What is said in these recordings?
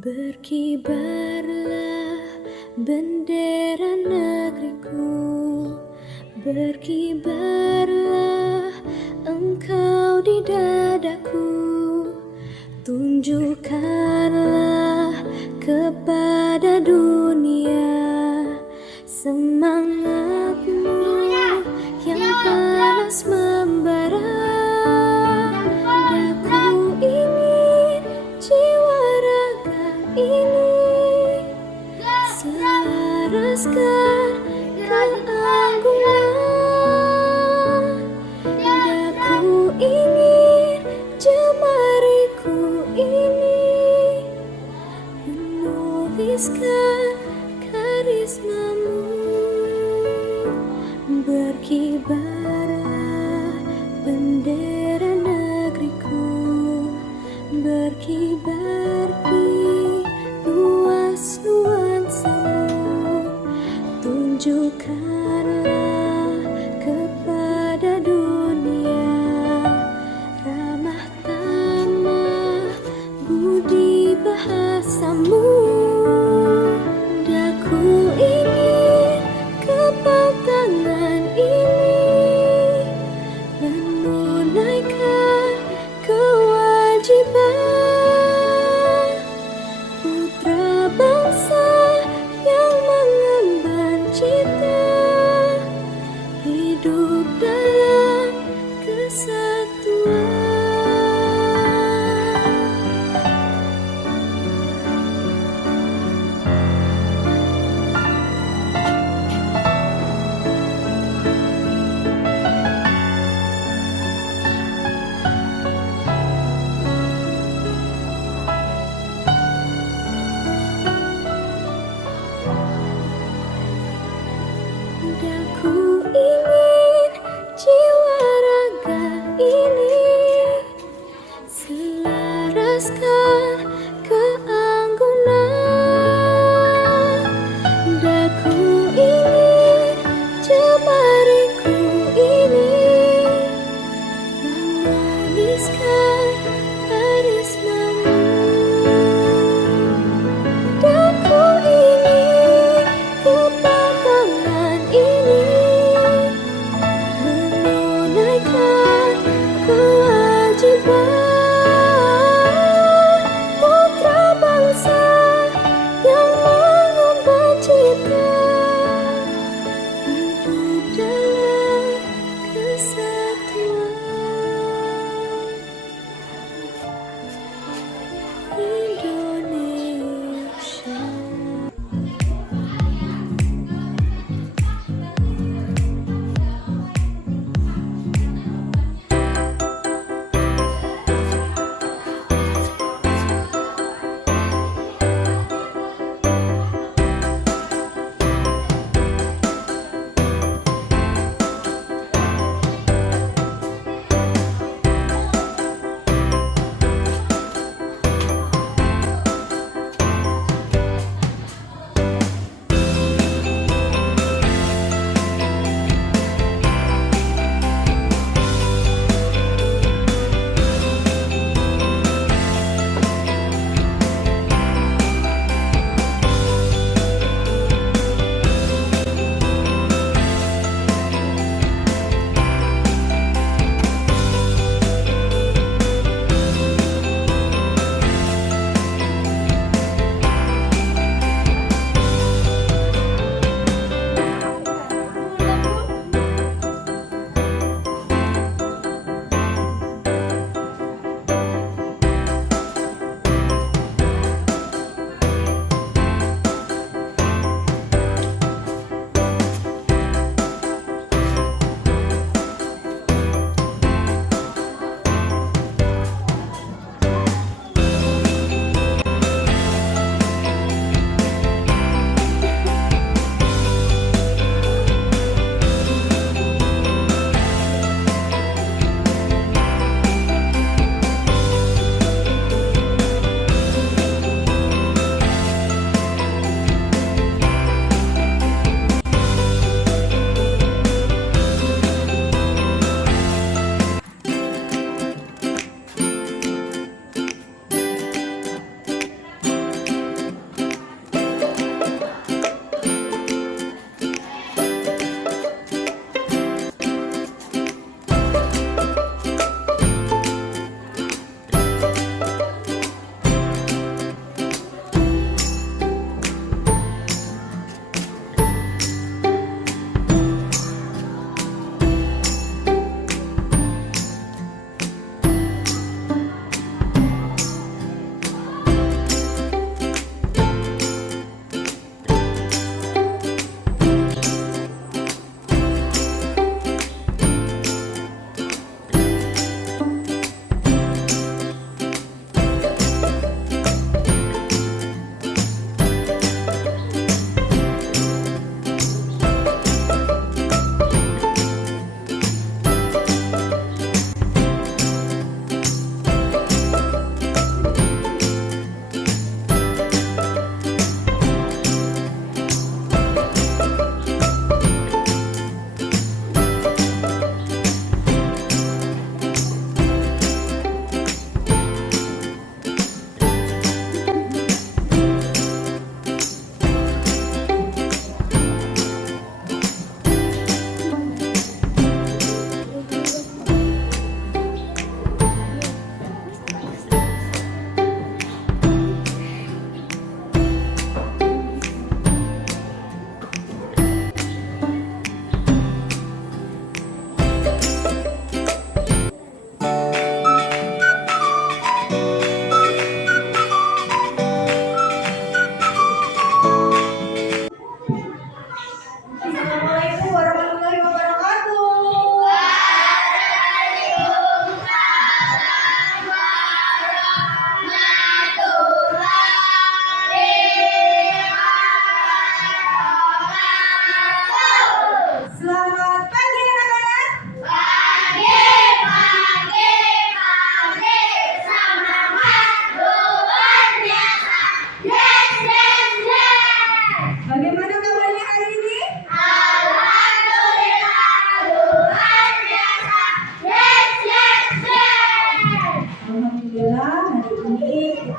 Berkibarlah bendera negeriku, berkibarlah engkau di dadaku. Tunjukkanlah kepada dunia semangatmu yang panas membara. Aku ingin jiwa raga ini selaraskan keagungan. Aku ingin jemariku ini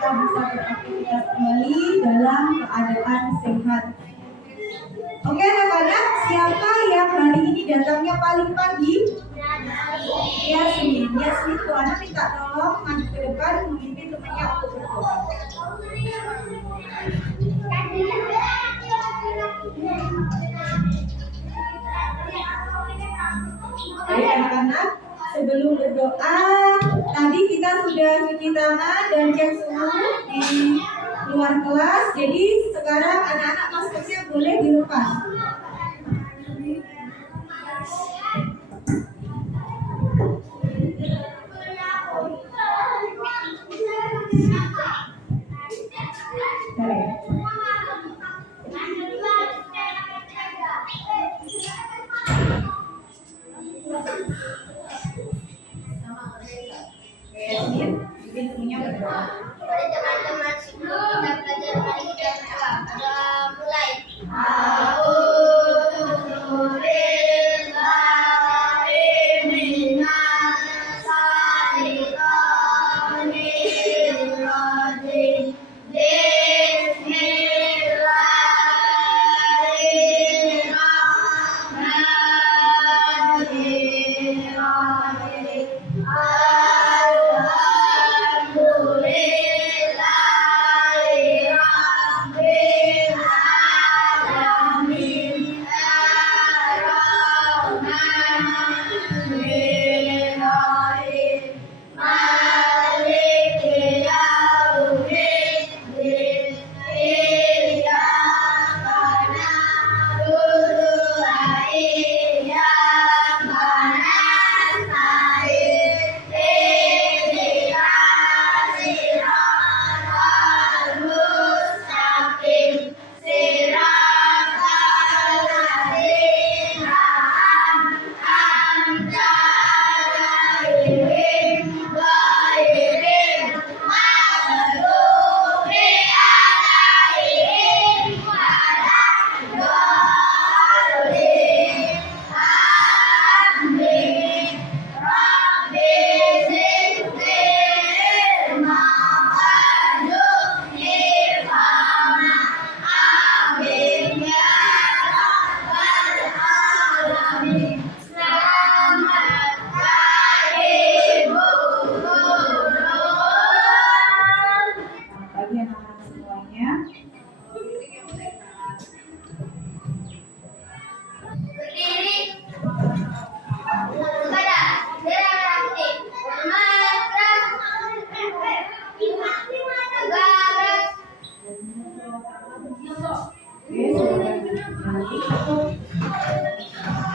kita bisa beraktivitas kembali dalam keadaan sehat. Oke anak-anak, siapa yang hari ini datangnya paling pagi? Yasmin. Yasmin tuh anak minta tolong maju ke depan memimpin temannya untuk berdoa. Baik anak-anak, sebelum berdoa, tadi kita sudah cuci tangan dan cek suhu di luar kelas. Jadi sekarang anak-anak maskernya boleh dilepas. Mari teman-teman sebelum kita belajar hari ini kita mulai.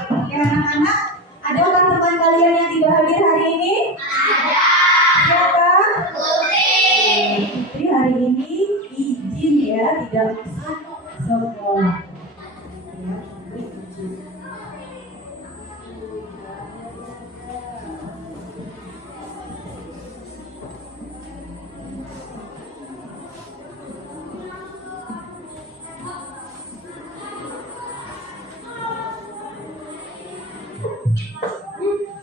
Oke anak-anak, adakah teman kalian yang tidak hadir hari ini? Ada. Siapa? Putri hari ini izin ya, tidak bisa sekolah.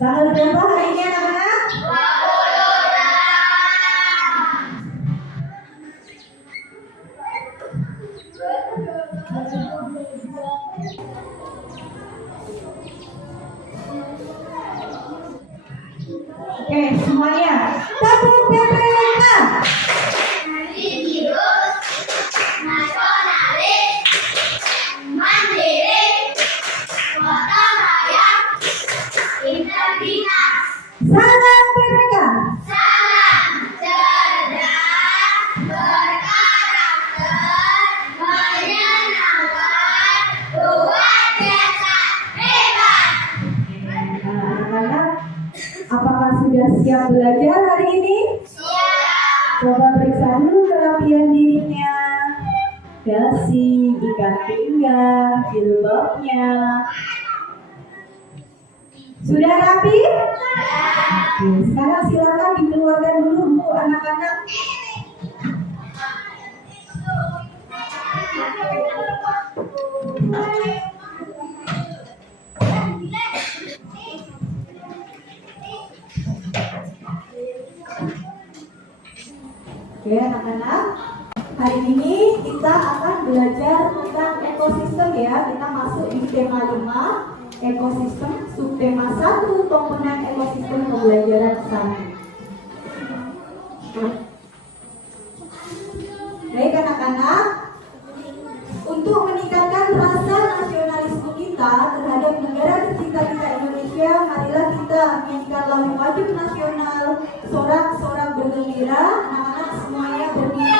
Tanggal berapa hari ini anak-anak? 20. Oke semuanya, tabung PPK. Salam PPK. Salam cerdas, berkarakter, menyenangkan, luar biasa, hebat. Anak-anak, apakah sudah siap belajar hari ini? Siap. Coba periksa dulu kerapian dirinya. Dasi, ikat pinggang, jilbabnya. Sudah rapi? Oke, sekarang silakan dikeluarkan dulu bu anak-anak. Oke anak-anak, hari ini kita akan belajar tentang ekosistem ya. Kita masuk di tema 5, ekosistem, subtema 1, komponen ekosistem pembelajaran 1. Baik anak-anak, untuk meningkatkan rasa nasionalisme kita terhadap negara tercinta kita Indonesia, marilah kita menyanyikan lagu wajib nasional, sorak-sorak bergembira. Anak-anak semuanya berdiri.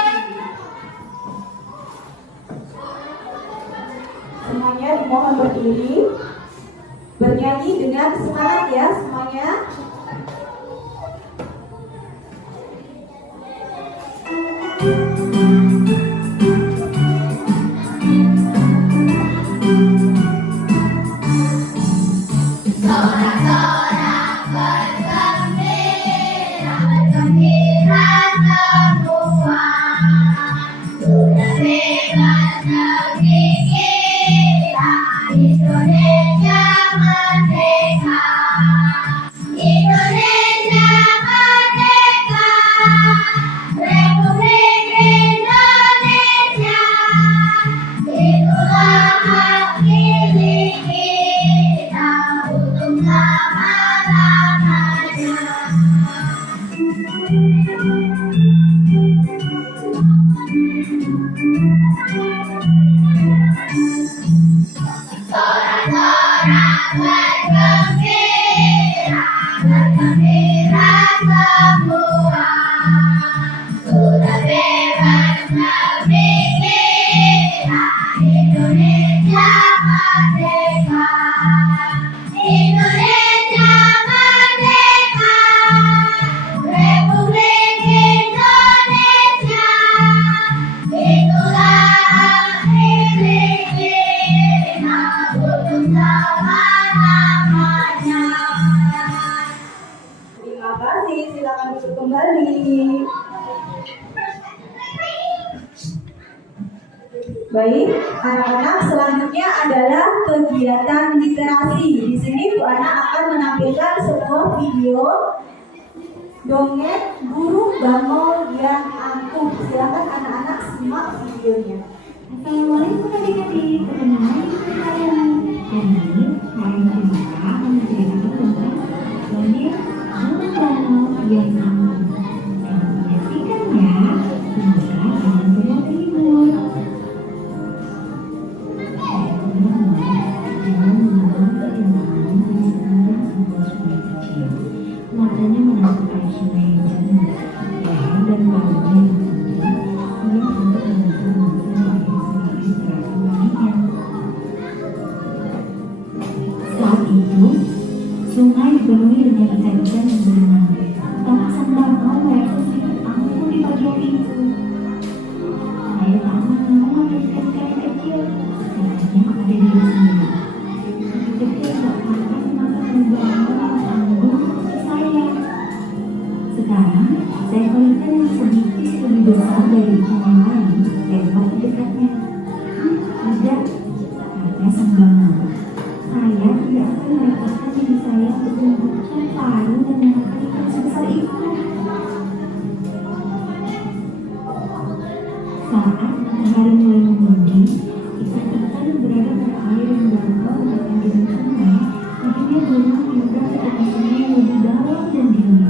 Semuanya dimohon berdiri, bernyanyi dengan semangat ya semuanya. Terima kasih, silakan duduk kembali. Baik, anak-anak, selanjutnya adalah kegiatan literasi. Di sini Bu Ana akan menampilkan sebuah video dongeng burung bangau yang angkuh. Silakan anak-anak simak videonya. Assalamualaikum adik-adik, ketemu lagi dengan saya. Hari ini saya akan menceritakan tentang dongeng burung bangau yang angkuh. Menyaksikannya hingga kalian terhibur. Matanya menatap sungai yang jernih, leher dan baunya yang tinggi, ia untuk saat itu, sungai dipenuhi dengan ikan-ikan yang berenang. Tapi sang bangau merasa sedikit angkuh di pagi hari itu. Saya tak mau ada ikan-ikan yang kecil, katanya kepada diri sendiri. Kecil tak pantas makan bangau yang angkuh seperti saya. Sekarang, seekor ikan yang sedikit lebih besar dari ikan yang lain lewat di dekatnya. Tidak, kata sang bangau. Saya tidak akan merepotkan diri saya untuk membutuhkan paruh dan memakan ikan sebesar itu. Saat matahari mulai meninggi, ikan-ikan yang berada pada air yang bangau dengan dengan sungai akhirnya berenang menyeberang ke atas sungai yang lebih dalam dan dingin.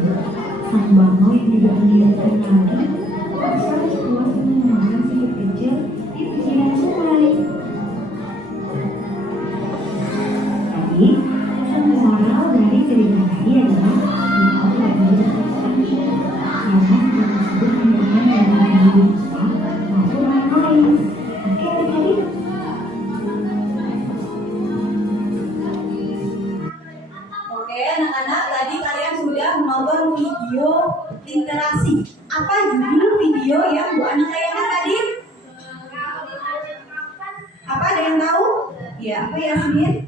Sang bangau yang tidak melihatkan lagi, terpaksa puas menenangkan si kecil di pinggiran sungai. Jadi, pesan moral dari cerita tadi adalah kita belajar berprestasi. Jangan tersebut hanya dengan hidup kita maupun orang lain. Oke, adik-adik. Oke anak-anak, tadi kalian sudah menonton video literasi. Apa judul video yang Bu Ana tayangkan tadi? Apa, ada yang tahu? Ya, apa ya Yasmin?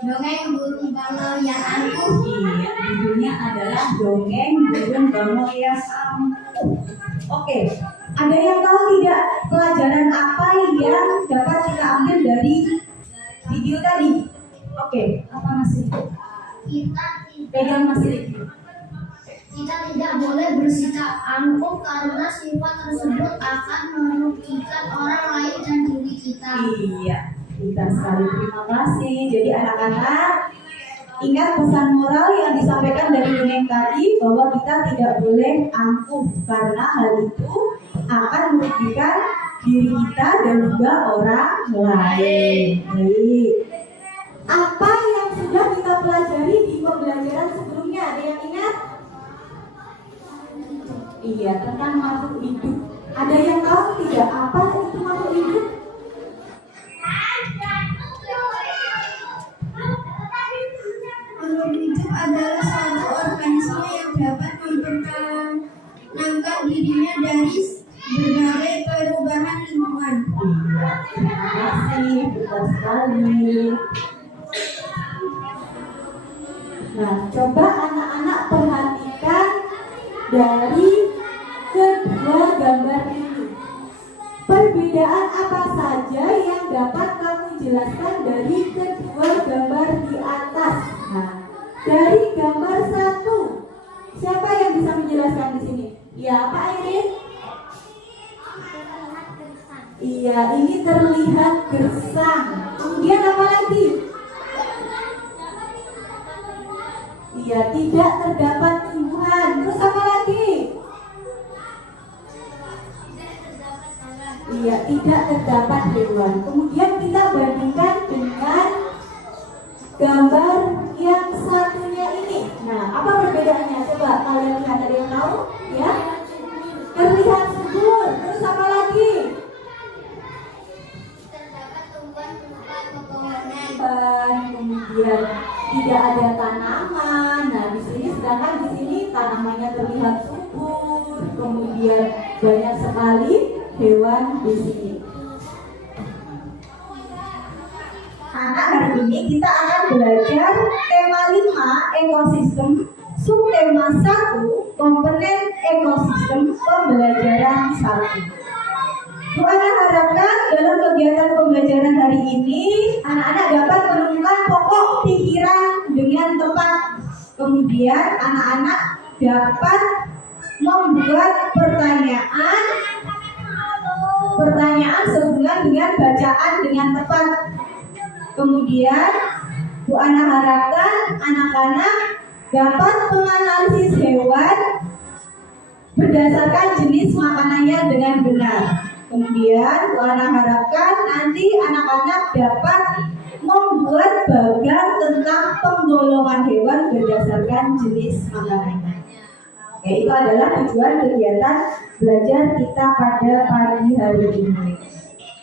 Dongeng burung bangau yang angkuh. Iya, judulnya adalah dongeng burung bangau yang angkuh. Oke, ada yang tahu tidak pelajaran apa yang dapat kita ambil dari video tadi? Oke, apa masih? Kita Pegang masih. tidak boleh bersikap angkuh karena sifat tersebut akan merugikan orang lain dan diri kita. Iya, kita sekali terima kasih. Jadi anak-anak, ingat pesan moral yang disampaikan dari Nenek tadi bahwa kita tidak boleh angkuh karena hal itu akan merugikan diri kita dan juga orang lain. Baik. Apa yang sudah kita pelajari di pembelajaran sebelumnya? Ada yang ingat? Iya, tentang makhluk hidup. Ada yang tahu tidak apa itu makhluk hidup? Makhluk hidup adalah suatu organisme yang dapat mempertahankan dirinya dari berbagai perubahan lingkungan. Terima kasih, betul sekali. Nah, coba anak-anak perhatikan dari kedua gambar ini. Perbedaan apa saja yang dapat kamu jelaskan dari kedua gambar di atas? Nah, dari gambar 1, siapa yang bisa menjelaskan di sini? Ya, Pak Iris? Iya, ini terlihat gersang. Kemudian apa lagi? Iya, tidak terdapat tumbuhan. Terus apa lagi? Iya, tidak terdapat hewan. Kemudian kita bandingkan dengan gambar yang satunya ini. Nah, apa perbedaannya? Coba kalian lihat, ada yang tahu? Ya, terlihat subur. Terus apa lagi? Terdapat tumbuhan-tumbuhan pepohonan. Kemudian tidak ada tanaman. Nah, di sini sedangkan di sini tanamannya terlihat subur. Kemudian banyak sekali hewan di sini. Anak, hari ini kita akan belajar tema 5 ekosistem, subtema 1 komponen ekosistem pembelajaran 1. Bu Ana harapkan dalam kegiatan pembelajaran hari ini anak-anak dapat menemukan pokok pikiran dengan tepat. Kemudian anak-anak dapat membuat pertanyaan sehubungan dengan bacaan dengan tepat. Kemudian Bu Ana harapkan anak-anak dapat menganalisis hewan berdasarkan jenis makanannya dengan benar. Kemudian Bu Ana harapkan nanti anak-anak dapat membuat bagan tentang penggolongan hewan berdasarkan jenis makanannya. Oke, itu adalah tujuan kegiatan belajar kita pada pagi hari ini.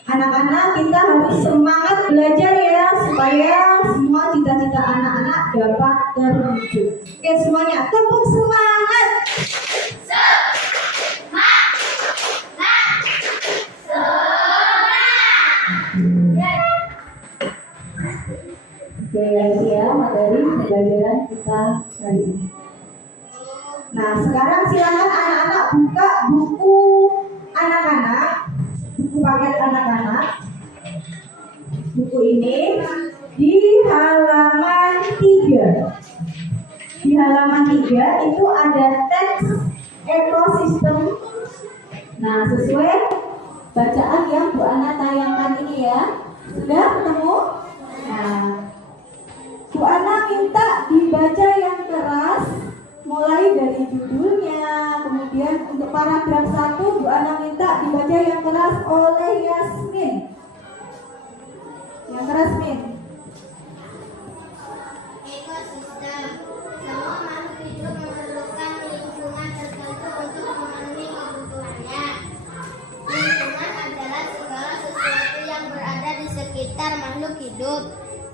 Anak-anak, kita harus semangat belajar ya, supaya semua cita-cita anak-anak dapat terwujud. Oke, semuanya tepuk semangat. Oke, ya materi pembelajaran kita hari ini. Nah, sekarang silakan anak-anak buka buku anak-anak, buku paket anak-anak. Buku ini di halaman 3. Di halaman 3 itu ada teks ekosistem. Nah, sesuai bacaan yang Bu Ana tayangkan ini ya. Sudah ketemu? Nah, Bu Ana minta dibaca yang keras, mulai dari judulnya. Kemudian untuk paragraf 1 Bu Ana minta dibaca yang keras oleh Yasmin. Yang keras, Min. Ekosistem. Semua makhluk hidup memerlukan lingkungan tertentu untuk memenuhi kebutuhannya. Lingkungan adalah segala sesuatu yang berada di sekitar makhluk hidup.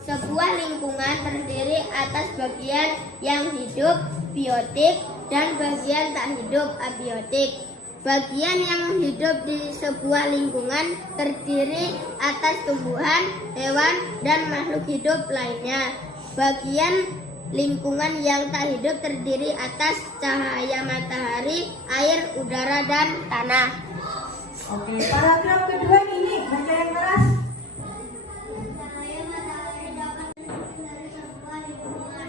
Sebuah lingkungan terdiri atas bagian yang hidup, biotik, dan bagian tak hidup, abiotik. Bagian yang hidup di sebuah lingkungan terdiri atas tumbuhan, hewan, dan makhluk hidup lainnya. Bagian lingkungan yang tak hidup terdiri atas cahaya matahari, air, udara, dan tanah. Oke, paragraf kedua ini baca yang keras. Cahaya matahari dapat terhitung dari sebuah lingkungan.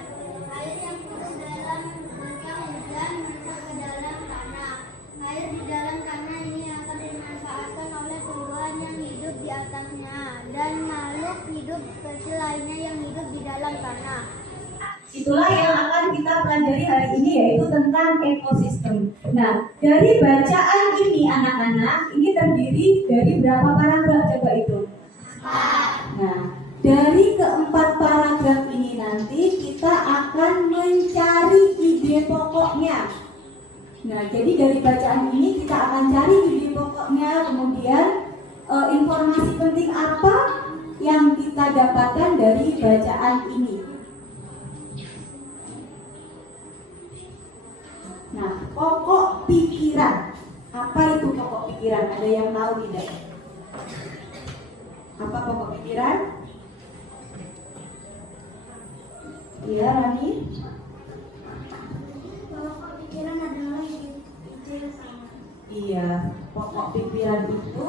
Air yang turun dalam rangka hujan masuk ke dalam kita pelajari hari ini yaitu tentang ekosistem. Nah, dari bacaan ini anak-anak, ini terdiri dari berapa paragraf coba itu? Nah, dari keempat paragraf ini nanti kita akan mencari ide pokoknya. Nah, jadi dari bacaan ini kita akan cari ide pokoknya, kemudian informasi penting apa yang kita dapatkan dari bacaan ini. Nah, pokok pikiran. Apa itu pokok pikiran? Ada yang tahu tidak? Apa pokok pikiran? Iya, Rani? Pokok pikiran adalah ide yang sama. Iya, pokok pikiran itu.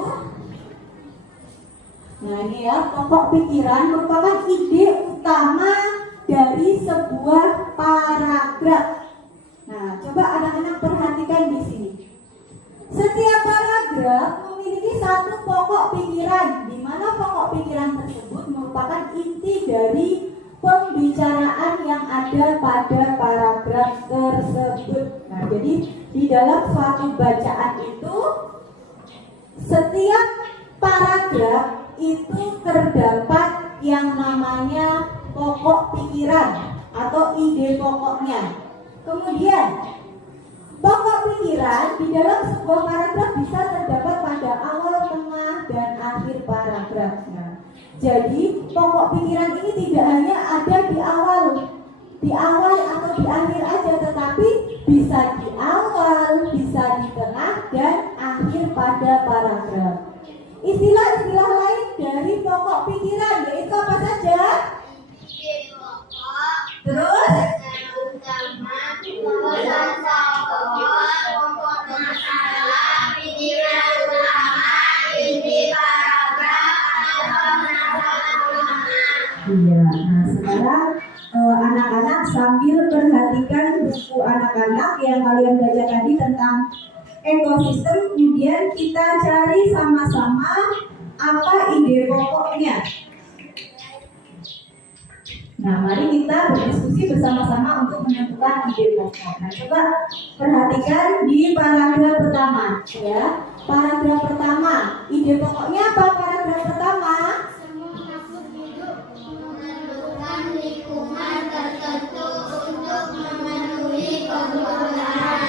Nah, ini ya, pokok pikiran merupakan ide utama dari sebuah paragraf. Nah, coba anak-anak perhatikan di sini. Setiap paragraf memiliki satu pokok pikiran, di mana pokok pikiran tersebut merupakan inti dari pembicaraan yang ada pada paragraf tersebut. Nah, jadi di dalam suatu bacaan itu, setiap paragraf itu terdapat yang namanya pokok pikiran atau ide pokoknya. Kemudian, pokok pikiran di dalam sebuah paragraf bisa terdapat pada awal, tengah, dan akhir paragraf. Nah, jadi pokok pikiran ini tidak hanya ada di awal atau di akhir aja, tetapi bisa di awal, bisa di tengah, dan akhir pada paragraf. Istilah-istilah lain dari pokok pikiran yaitu apa saja? Ide pokok, Terus? utama, pokok pokok masalah, pikiran utama, inti paragraf, atau masalah utama. Iya, nah sekarang anak-anak sambil perhatikan buku anak-anak yang kalian baca tadi tentang ekosistem, kemudian kita cari sama-sama apa ide pokoknya. Nah, mari kita berdiskusi bersama-sama untuk menentukan ide pokok. Nah, coba perhatikan di paragraf pertama, ya. Paragraf pertama, ide pokoknya apa paragraf pertama? Semua makhluk hidup memerlukan lingkungan tertentu untuk memenuhi kebutuhan.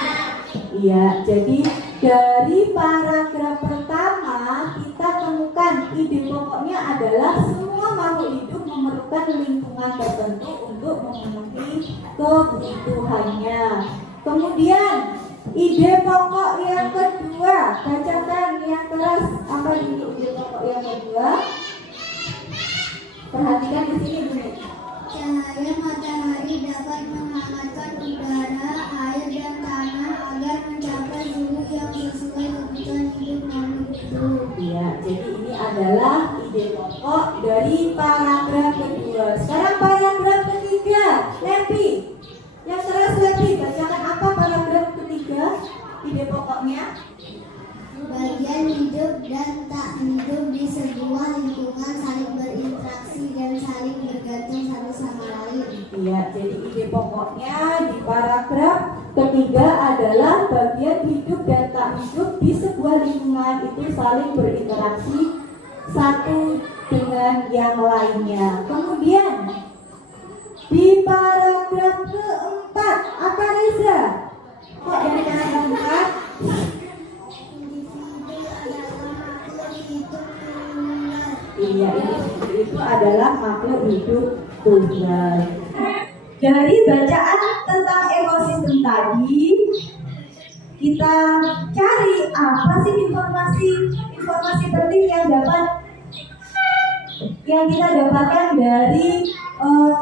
Iya, jadi dari paragraf pertama kita temukan ide pokoknya adalah semua makhluk hidup memerlukan lingkungan tertentu untuk memenuhi kebutuhannya. Kemudian ide pokok yang kedua, bacakan yang keras. Apa itu ide pokok yang kedua? Perhatikan di sini dulu. Cahaya matahari dapat menghangatkan udara, air, dan tanah agar mencapai suhu yang sesuai kebutuhan hidup makhluk hidup. Iya, jadi ini adalah ide pokok dari paragraf kedua. Sekarang paragraf ketiga, Lempi. Yang keras Lempi, bacakan apa paragraf ketiga? Ide pokoknya. Bagian hidup dan tak hidup di sebuah lingkungan saling berinteraksi dan saling bergantung satu sama lain. Iya, jadi ide pokoknya di paragraf ketiga adalah bagian hidup dan tak hidup di sebuah lingkungan itu saling berinteraksi satu dengan yang lainnya. Kemudian di paragraf keempat, apa Reza? Kok dari paragraf keempat? Iya, itu adalah makhluk hidup tunggal. Dari bacaan tentang ekosistem tadi, kita cari apa sih informasi penting yang kita dapatkan dari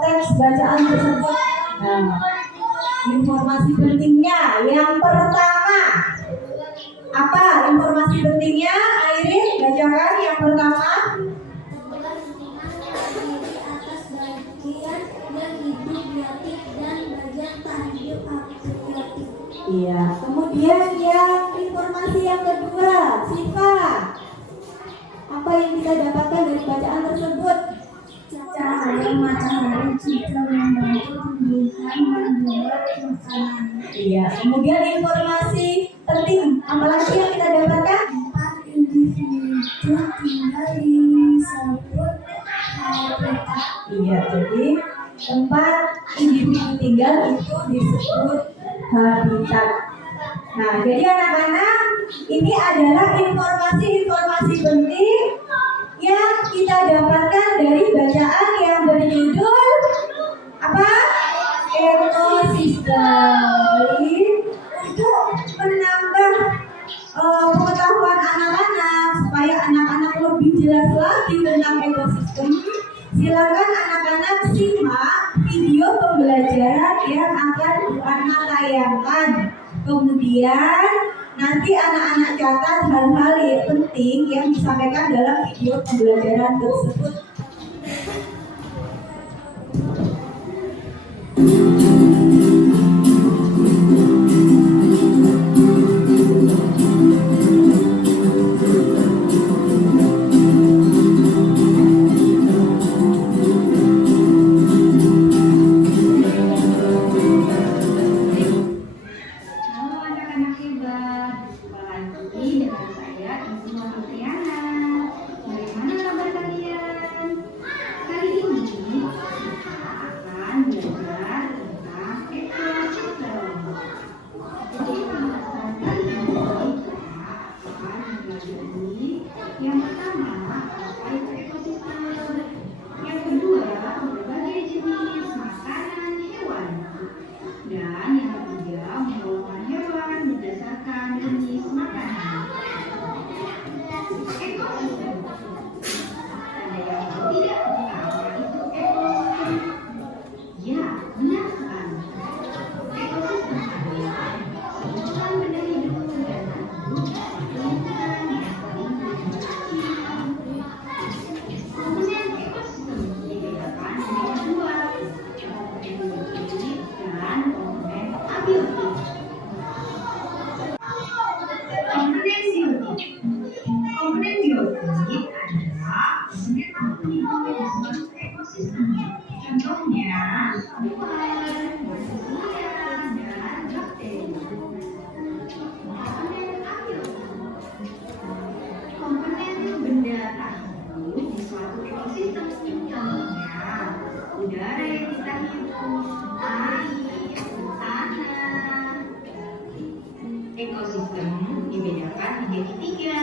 teks bacaan tersebut. Nah, informasi pentingnya yang pertama, apa informasi pentingnya? Airin, bacakan yang pertama. Atas bagian yang hidup biotik dan bagian tak hidup abiotik. Iya, kemudian yang informasi yang kedua, Siva. Apa yang kita dapatkan dari bacaan tersebut? Cahaya matahari juga membantu tumbuhan membuat makanan. Iya, kemudian informasi penting apalagi yang kita dapatkan? 4 individu tinggal di sebut habitat. Iya, jadi tempat individu tinggal itu disebut habitat. Nah, jadi anak-anak, ini adalah informasi-informasi penting yang kita dapatkan dari bacaan yang berjudul apa? Ekosistem. Jadi, untuk menambah pengetahuan anak-anak supaya anak-anak lebih jelas lagi tentang ekosistem, silakan anak-anak simak video pembelajaran yang akan anak tayangkan. Kemudian nanti anak-anak catat hal-hal yang penting yang disampaikan dalam video pembelajaran tersebut. Halo anak-anak hebat, jumpa lagi dengan saya Ibu Noviana. Bagaimana kabar kalian? Kali ini kita akan belajar tentang ekosistem. Jadi pembahasan kali ini kita akan mempelajari yang pertama apa itu ekosistem, yang kedua berbagai jenis makanan hewan, dan yang ketiga menggolongkan hewan berdasarkan jenis makanan. Ekosistem. Ada yang tahu tidak apa itu ekosistem? Ya, benar sekali. Ekosistem adalah kumpulan benda hidup dan makhluk lingkungan yang saling berinteraksi. Komponen ekosistem dibedakan menjadi dua, komponen biotik dan komponen abiotik. Komponen biotik. Komponen biotik adalah komponen makhluk hidup di suatu ekosistem. Contohnya tumbuhan, manusia, dan bakteri. Komponen abiotik. Komponen benda tak hidup di suatu ekosistem. Contohnya udara yang kita hirup, air, tanah. Ekosistem dibedakan menjadi tiga.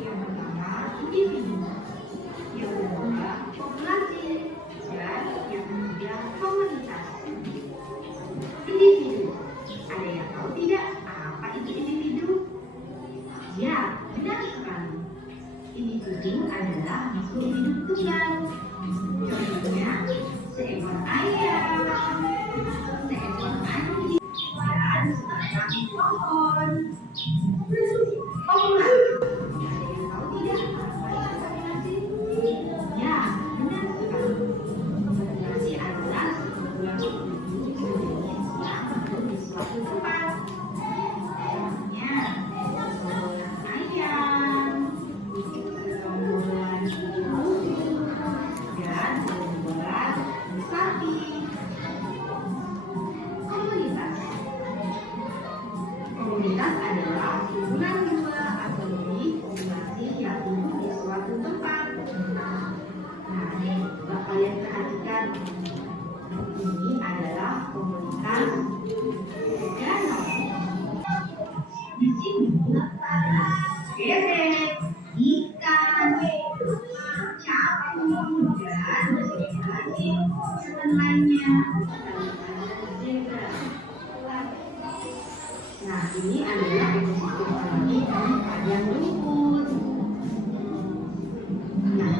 Yang pertama individu, yang kedua populasi, dan yang ketiga komunitas. Individu, ada yang tahu tidak apa itu individu? Ya, benar sekali. Individu adalah makhluk hidup tunggal. Contohnya seekor ayam, seekor anjing, dan sebatang pohon. Populasi. Ada yang tahu tidak apa itu populasi? Ya, benar sekali. Populasi adalah sebuah penduduk jenis yang hidup di suatu tempat. Contohnya sekumpulan ayam, sekumpulan burung, dan sekumpulan sapi. Komunitas. Komunitas adalah kumpulan dua atau lebih populasi yang hidup di suatu tempat. Nah, coba kalian perhatikan. Ini adalah komunitas danau. Di sini bebek, ikan, capung, dan hewan lainnya. Zebra. Nah, ini adalah ekosistem alami dan padang rumput. Nah,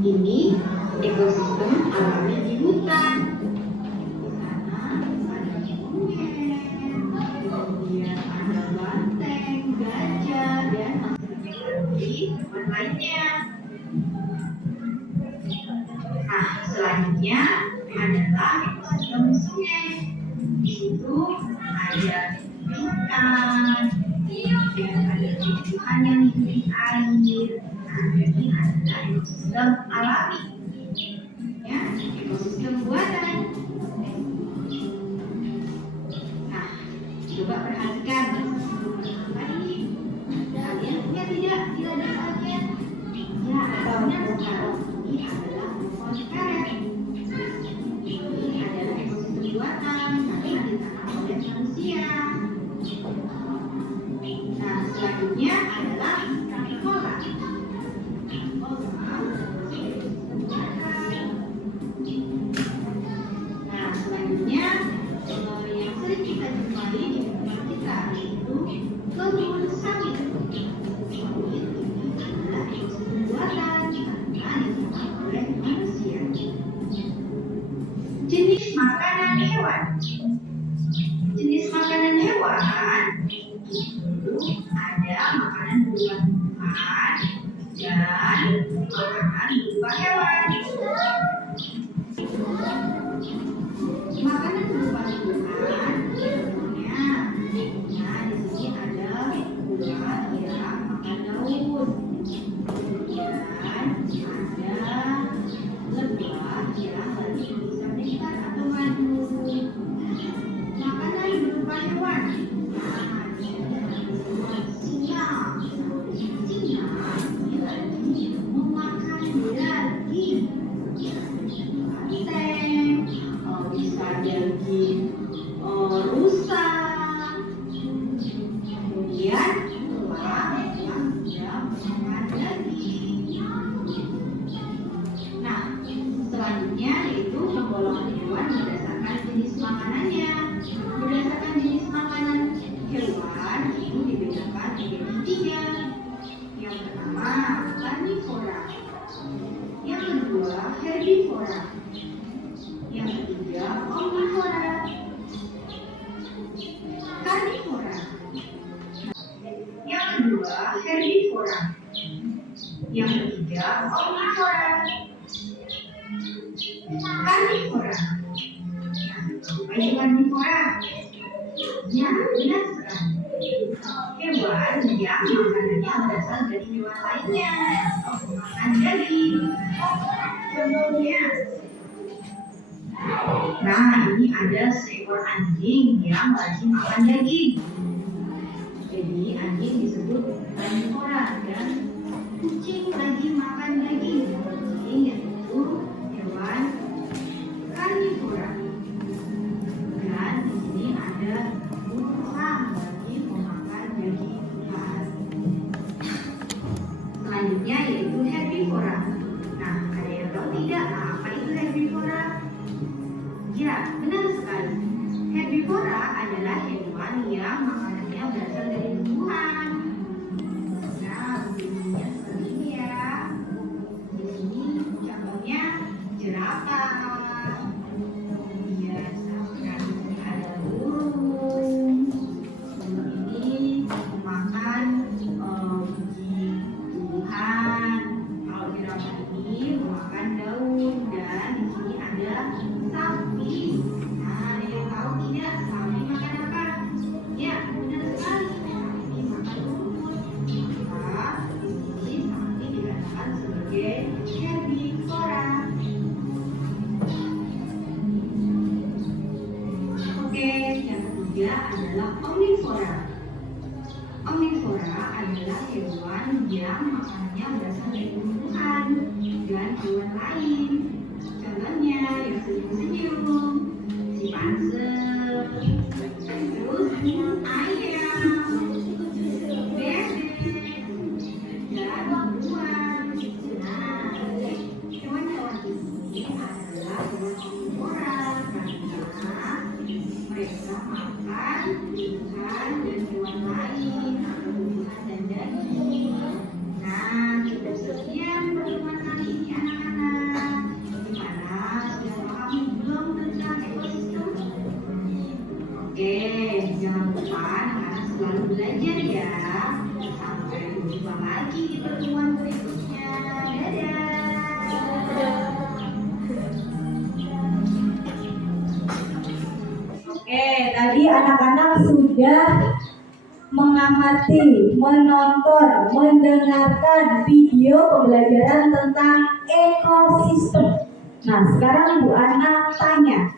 ini ekosistem alami di hutan. Di sana ada monyet, kemudian ada banteng, gajah, dan hewan lainnya. Nah, selanjutnya adalah ekosistem sungai. Di situ ada ikan, dan ada tumbuhan yang hidup di air. Nah, ini adalah ekosistem alami. hewan itu ada makanan berupa tumbuhan dan makanan berupa hewan. Makanan berupa tumbuhan contohnya, nah di sini ada buah yang makan daun, kemudian ada lebah yang lagi bisa nektar atau madu. Makanan berupa hewan, nah di sini ada singa. Singa ini lagi memakan daging. Bisa daging rusa, kemudian tulang yang sudah memakan daging. Nah, selanjutnya yaitu penggolongan hewan berdasarkan jenis makanannya. Berdasarkan jenis makanan hewan itu dibedakan menjadi 3. Yang pertama karnivora, yang kedua herbivora, yang ketiga omnivora. Karnivora, yang kedua herbivora, yang ketiga omnivora. Karnivora, apa itu karnivora? Ya, benar sekali. Hewan yang makanannya berasal dari hewan lainnya, makan daging. Contohnya, nah ini ada seekor anjing yang lagi makan daging. Jadi anjing disebut karnivora dan kucing lagi makan daging. Ini yaitu hewan karnivora. Dan di sini ada burung lagi memakan daging ikan. Selanjutnya yaitu herbivora. Nah, ada yang tahu tidak apa itu herbivora? Ya, benar sekali. Herbivora adalah hewan yang makanannya berasal dari tumbuhan. Nah, bentuknya seperti ini ya. Di sini contohnya jerapah. Kemudian ada burung. Burung ini memakan biji tumbuhan. Kalau jerapah ini memakan daun, dan di sini ada sapi. Nah, ada yang tahu tidak sapi makan apa? Ya, benar sekali. Sapi makan rumput. Maka di sini sapi dikatakan sebagai herbivora. Oke, yang ketiga adalah omnivora. Omnivora adalah hewan yang makanannya berasal dari tumbuhan dan hewan lain. Contohnya yang senyum-senyum, si panser, terus ayam, bebek, dan buah. Nah, hewan-hewan ini adalah hewan omnivora karena mereka makan tumbuhan dan hewan lain atau tumbuhan dan daging. Nah, kita sekian pertemuan kali ini anak-anak. Gimana? Sudah paham belum tentang ekosistem? Oke, jangan lupa anak-anak selalu belajar ya. Sampai jumpa lagi di pertemuan berikutnya. Dadah. Oke, tadi anak-anak sudah mengamati, menonton, mendengarkan video pembelajaran tentang ekosistem. Nah, sekarang Bu Ana tanya,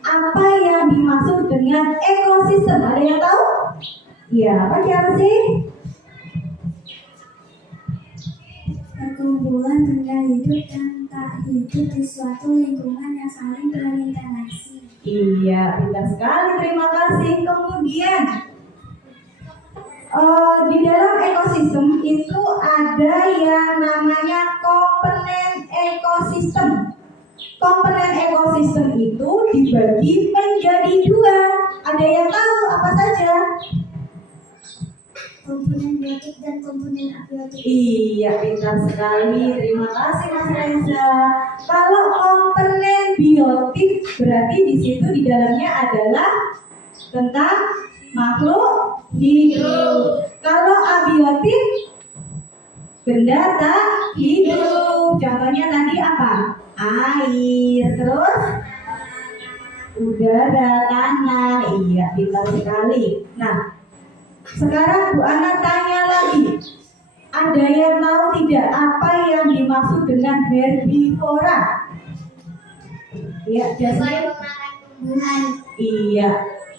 apa yang dimaksud dengan ekosistem? Ada yang tahu? Iya, apa sih? Perkumpulan benda hidup yang tak hidup di suatu lingkungan yang saling berinteraksi. Iya, pintar sekali. Terima kasih. Kemudian di dalam ekosistem itu ada yang namanya komponen ekosistem. Komponen ekosistem itu dibagi menjadi 2. Ada yang tahu apa saja? Komponen biotik dan komponen abiotik. Iya, pintar sekali. Terima kasih Mas Reza. Kalau komponen biotik berarti di situ di dalamnya adalah tentang makhluk hidup. Kalau abiotik, benda tak hidup. Contohnya tadi apa? Air, terus udara, tanah. Iya, pintar sekali. Nah, sekarang Bu Ana tanya lagi. Ada yang tahu tidak apa yang dimaksud dengan herbivora? Iya, Jasmine. Tumbuhan. Iya,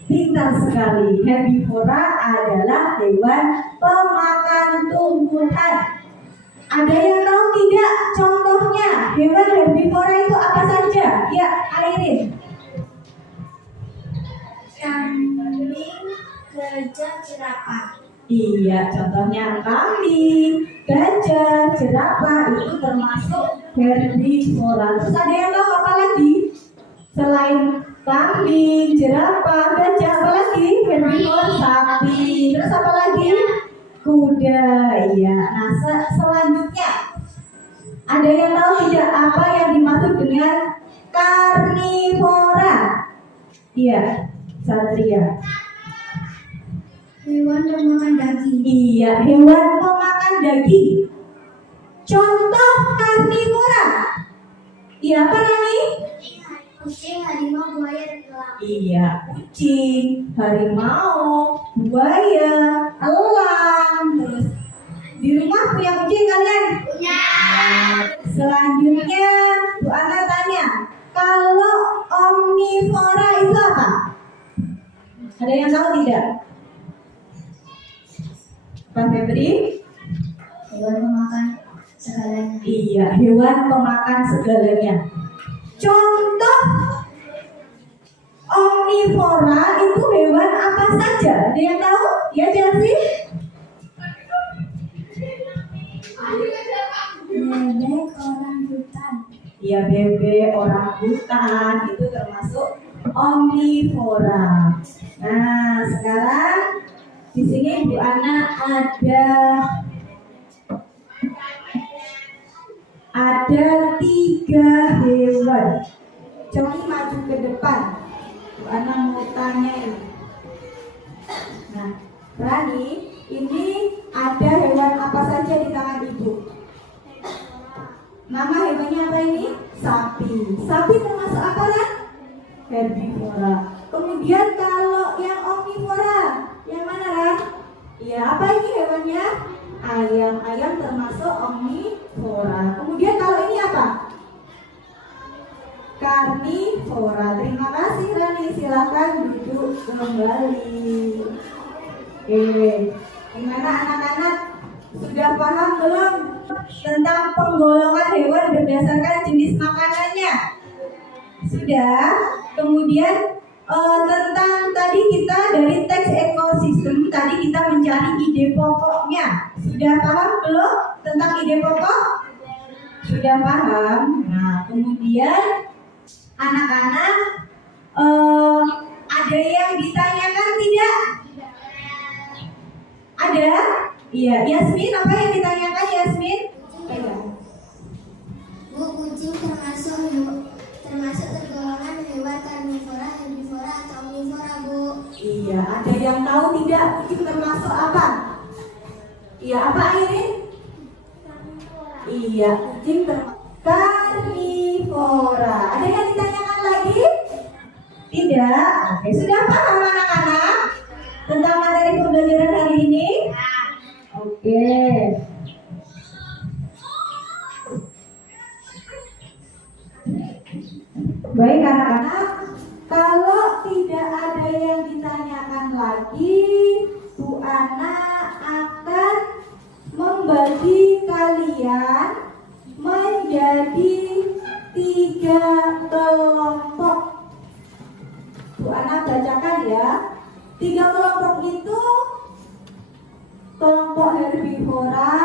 pintar sekali. Herbivora adalah hewan pemakan tumbuhan. Ada yang tahu tidak contohnya hewan herbivora itu apa saja? Ya, Airin. Kambing, gajah, jerapah. Iya, contohnya kambing, gajah, jerapah itu termasuk herbivora. Terus ada yang tahu apa lagi? Selain kambing, jerapah, gajah, apa lagi? Herbivora, sapi. Terus apa lagi? Kuda. Iya. Nah, selanjutnya ada yang tahu tidak apa yang dimaksud dengan karnivora? Iya, Satria. Hewan pemakan daging. Iya, hewan pemakan daging. Contoh karnivora. Iya, apa Rani? Kucing, harimau, buaya, dan elang. Iya, kucing, harimau, buaya, elang. Terus di rumah punya kucing kalian? Punya. Selanjutnya Bu Ana tanya, kalau omnivora itu apa? Ada yang tahu tidak? Pak Febri? Hewan pemakan segalanya. Iya, hewan pemakan segalanya. Contoh omnivora itu hewan apa saja? Ada yang tahu? Ya, Chelsea? Bebek, orang hutan. Ya, bebek, orangutan itu termasuk omnivora. Nah, sekarang di sini Bu Ana ada 3 hewan. Coba maju ke depan. Bu Ana mau tanyain. Nah, Rani, ini ada hewan apa saja di tangan Ibu? Nama hewannya apa ini? Sapi. Sapi termasuk apa, Ran? Herbivora. Kemudian kalau yang omnivora, yang mana, Ran? Ya, apa ini hewannya? Ayam. Ayam termasuk omnivora. Kemudian kalau ini apa? Karnivora. Terima kasih, Rani. Silakan duduk kembali. Gimana anak-anak? Sudah paham belum tentang penggolongan hewan berdasarkan jenis makanannya? Sudah. Kemudian tentang tadi kita dari teks ekosistem tadi kita mencari ide pokoknya. Sudah paham belum tentang ide pokok? Sudah paham. Nah, kemudian anak-anak ada yang ditanyakan tidak? Ada? Iya, Yasmin, apa yang ditanyakan Yasmin? Bu, kucing termasuk tergolongan hewan karnivora, herbivora, atau omnivora, Bu? Iya, ada yang tahu tidak kucing termasuk apa? Iya, apa Airin? Iya, kucing termasuk karnivora. Ada yang ditanyakan lagi? Tidak? Oke, sudah paham anak-anak tentang materi pembelajaran hari ini? Oke. Baik anak-anak, kalau tidak ada yang ditanyakan lagi, Bu Ana akan membagi kalian menjadi 3 kelompok. Bu Ana bacakan ya. 3 kelompok itu kelompok herbivora,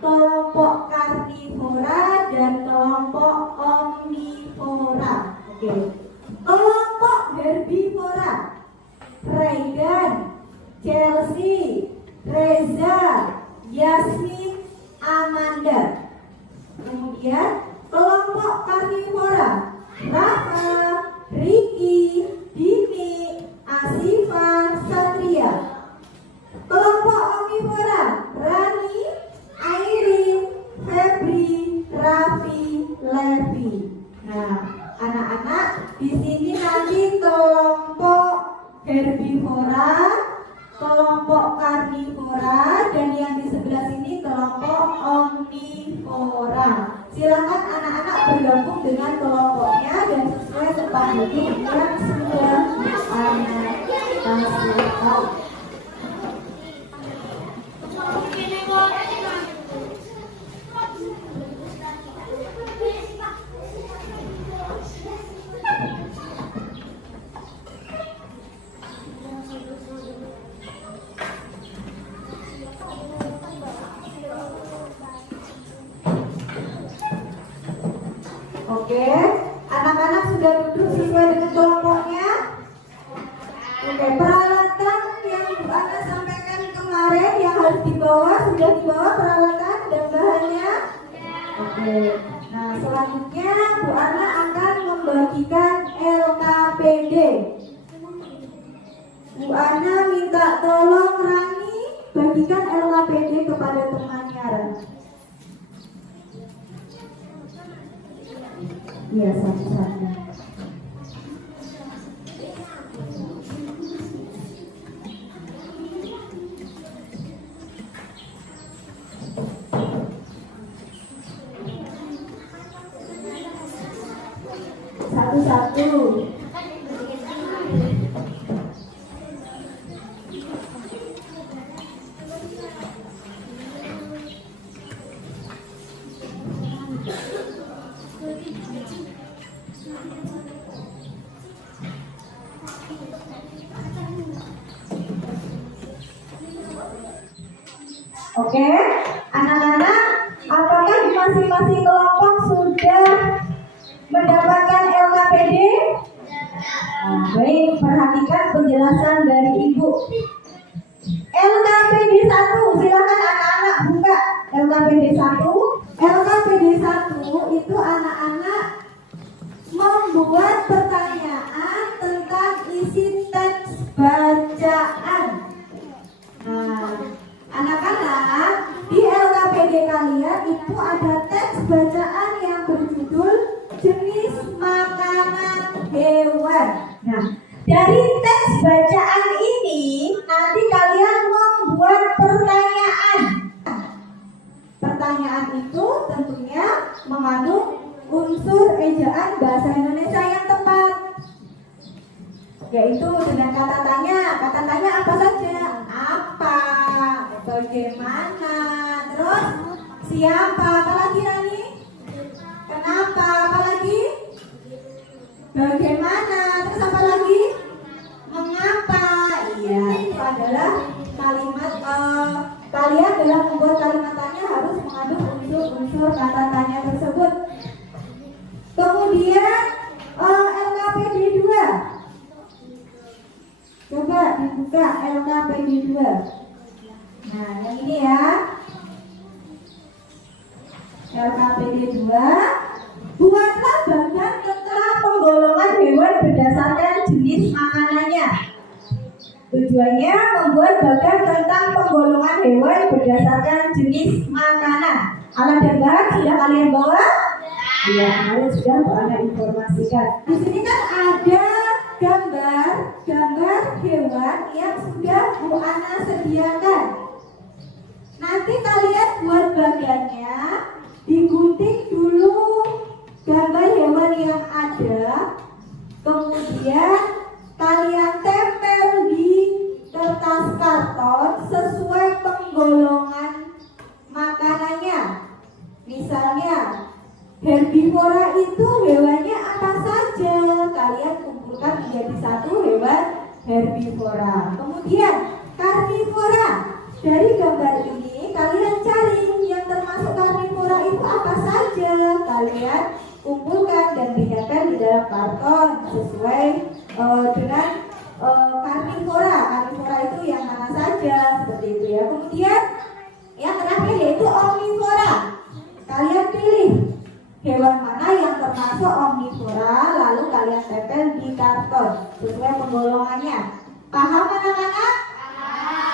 kelompok karnivora, dan kelompok omnivora. Oke. Kelompok herbivora, Regan, Chelsea, Reza, Yasmin, Amanda. Kemudian kelompok karnivora, Rafa, Ricky, Dini, Asifa, Satria. herbivora, kelompok karnivora, dan yang di sebelah sini kelompok omnivora. Silakan anak-anak bergabung dengan kelompoknya dan sesuai tempat duduk yang sudah anak kasih tahu. Oke, anak-anak sudah duduk sesuai dengan kelompoknya. Oke, peralatan yang Bu Ana sampaikan kemarin yang harus dibawa sudah dibawa peralatan dan bahannya. Oke, nah selanjutnya Bu Ana akan membagikan LKPD. Bu Ana minta tolong Rani bagikan LKPD kepada temannya Rani. Iya, satu-satu. Satu-satu. Oke, anak-anak, apakah di masing-masing kelompok sudah mendapatkan LKPD? Nah, baik, perhatikan penjelasan dari Ibu. LKPD 1, silakan anak-anak buka LKPD 1. LKPD 1 itu anak-anak membuat pertanyaan tentang isi teks bacaan. Nah, anak-anak, di LKPD kalian itu ada teks bacaan yang berjudul jenis makanan hewan. Nah, dari teks bacaan ini nanti kalian membuat pertanyaan. Pertanyaan itu tentunya mengandung unsur ejaan bahasa Indonesia yang tepat, yaitu dengan kata tanya. Kata tanya apa saja? Apa, bagaimana, terus siapa, apalagi Rani? Kenapa, apalagi? Bagaimana, terus apa lagi? Mengapa? Iya, itu adalah kalimat kalian dalam membuat kalimat tanya harus mengandung unsur-unsur kata tanya tersebut. Kemudian LKPD 2. Coba dibuka LKPD 2. Nah, yang ini ya. LKPD 2. Buatlah bagan tentang penggolongan hewan berdasarkan jenis makanannya. Tujuannya membuat bagan tentang penggolongan hewan berdasarkan jenis makanan. Alat dan bahan sudah kalian bawa? Iya, kalian sudah Bu Ana informasikan. Di sini kan ada gambar hewan yang sudah Bu Ana sediakan. Nanti kalian buat bagannya, digunting dulu gambar hewan yang ada, kemudian kalian tempel di kertas karton sesuai penggolongan makanannya. Misalnya herbivora itu hewannya apa saja, kalian kumpulkan menjadi satu hewan herbivora. Kemudian karnivora, dari gambar ini kalian cari yang termasuk karnivora itu apa saja, kalian kumpulkan dan pindahkan di dalam karton sesuai dengan karnivora. Karnivora itu yang mana saja, seperti itu ya. Kemudian yang terakhir yaitu omnivora. Kalian pilih hewan mana yang termasuk omnivora, lalu kalian tempel di karton sesuai penggolongannya. Paham anak-anak?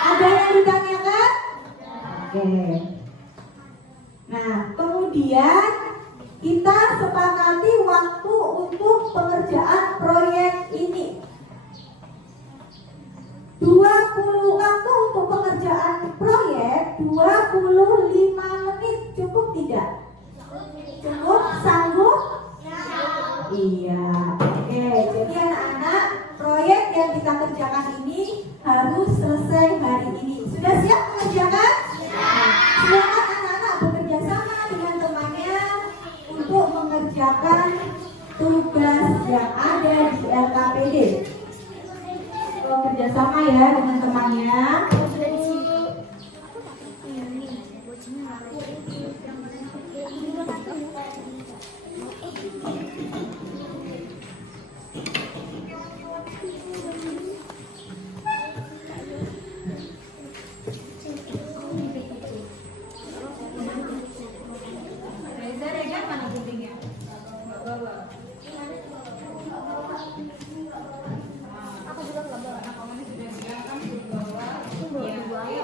Ada yang ditanyakan? Oke. Nah, kemudian kita sepakati waktu untuk pengerjaan proyek ini. waktu untuk pengerjaan proyek 25 menit cukup tidak? Cukup? Sanggup? Iya. Oke, jadi anak-anak, proyek yang kita kerjakan ini harus selesai hari ini. Sudah siap mengerjakan? Silakan anak-anak bekerja sama dengan temannya untuk mengerjakan tugas yang ada di LKPD. Bekerja sama ya dengan temannya. Reza mana guntingnya? Bawa. Aku juga nggak bawa. Kamu sudah bilang kan bawa. Ya.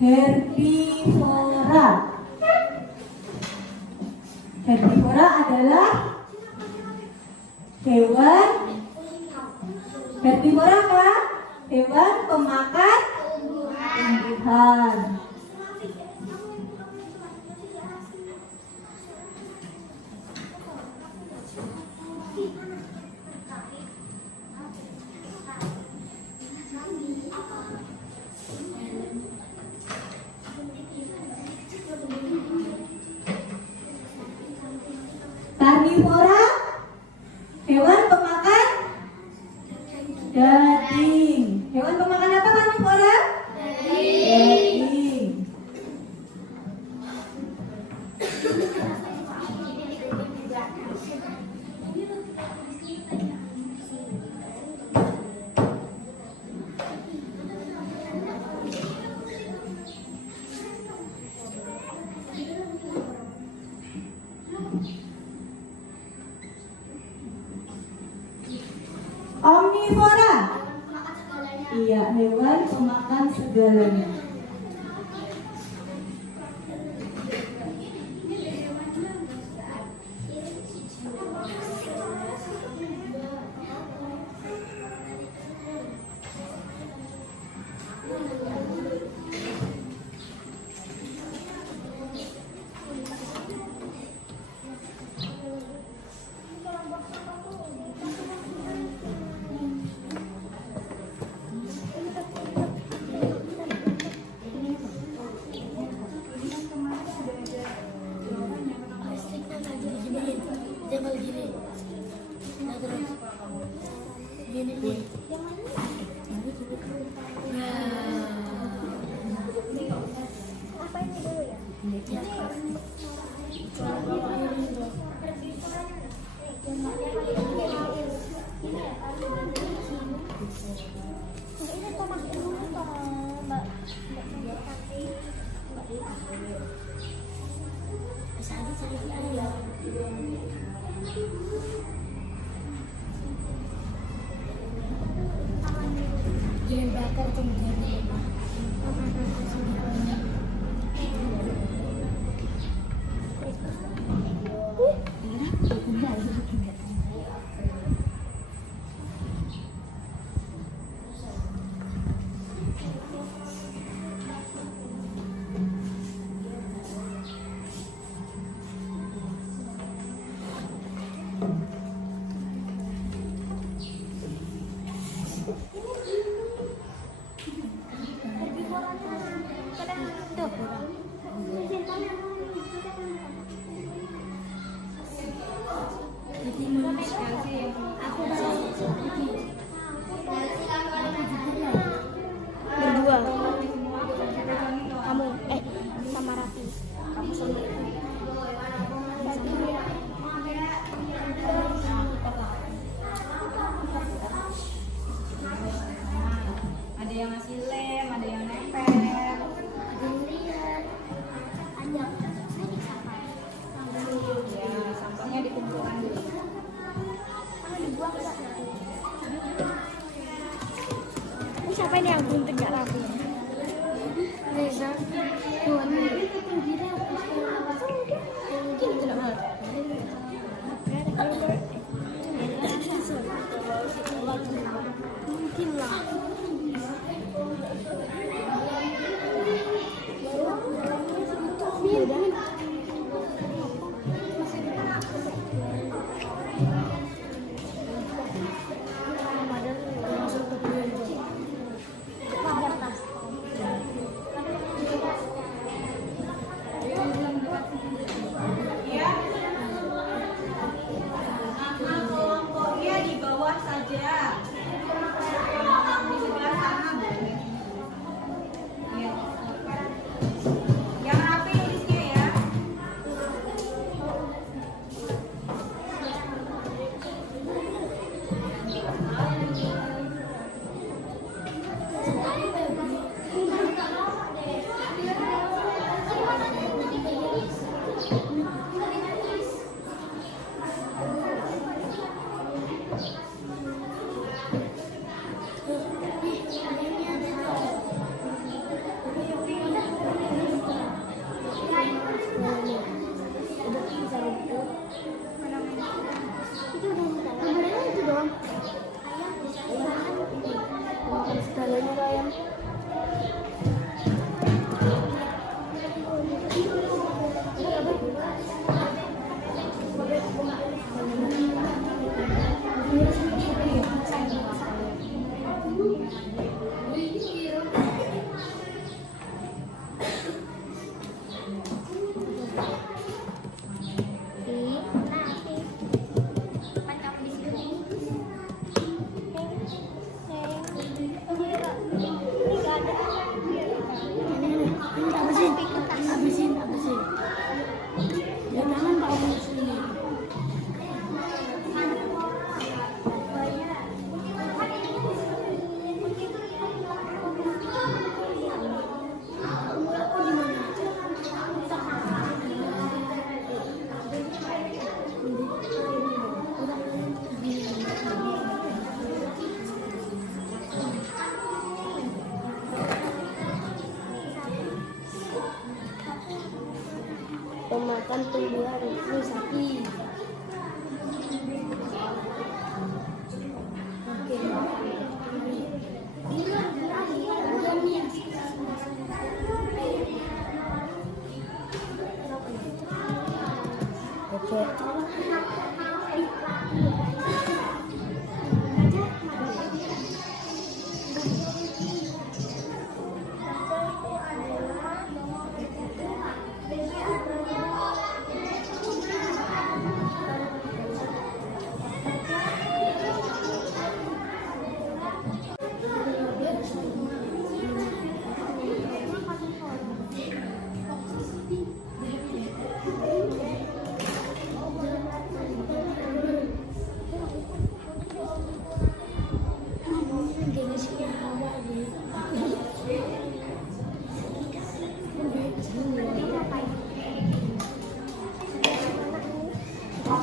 Herbivora. Herbivora adalah hewan. Herbivora apa? Hewan pemakan tumbuhan. Karnivora, hewan pemakan daging. Hewan pemakan apa karnivora? Daging. Omnivora. Iya, hewan pemakan segalanya. Berdua. Kamu sama Raffi. Kamu sama Ada yang ngasih lem, ada yang nempel. Ya, sampahnya dikumpulkan dulu. Ini siapa ini yang belum tegak Raffi? Reza. Mungkin lah. Nama kelompoknya di bawah saja. Di sebelah sana boleh. Ya. Yang rapi tulisnya ya. Itu dong. Segalanya ayam. Habisin. Ya jangan tahu sini. Pemakan tumbuhan itu sapi. Oke.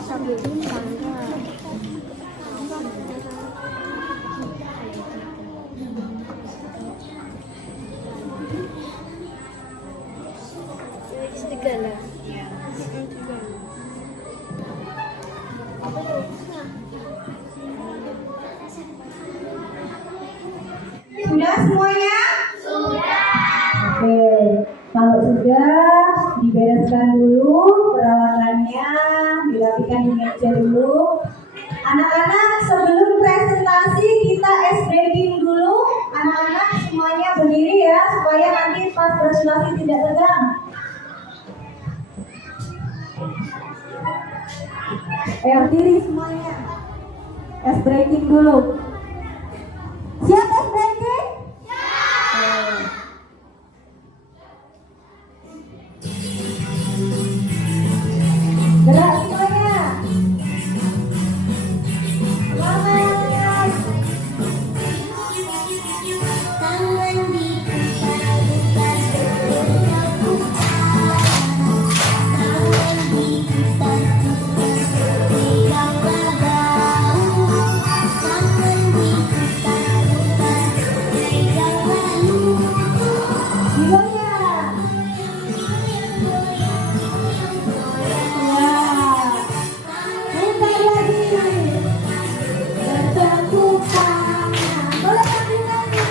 Sambil bintang. Segala. Sudah semuanya? Oke, kalau sudah dibereskan dulu peralatannya, dirapikan di meja dulu. Anak-anak, sebelum presentasi kita ice breaking dulu. Anak-anak semuanya berdiri ya, supaya nanti pas presentasi tidak tegang. Berdiri semuanya. Es breaking dulu. Siap es breaking? Gerak semuanya. Semangat. Tangan diputar-putar berputar-putar. Tangan diputar-putar peganglah bahu. Tangan diputar-putar peganglah luka. Jiwanya. Ya. Putar lagi. Bertepuk tangan. Boleh lagi lagi.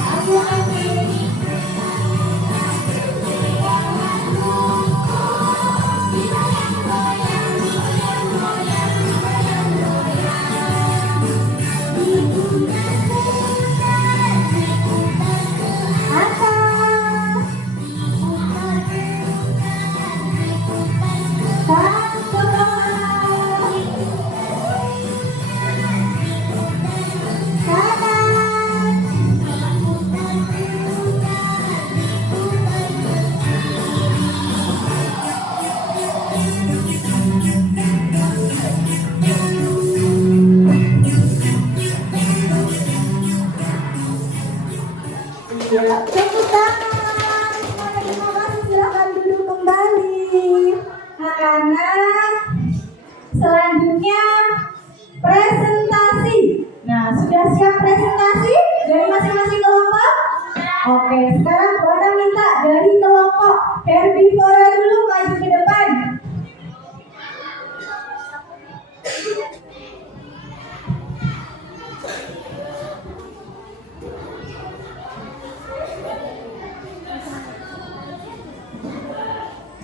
Lagi lagi. Atas. Tas ke bawah. Kanan. Ya, tepuk tangan. Semuanya terima kasih. Silakan duduk kembali. Anak-anak, selanjutnya presentasi. Nah, sudah siap presentasi dari masing-masing kelompok? Oke, sekarang Buana minta dari kelompok herbivora dulu maju ke depan.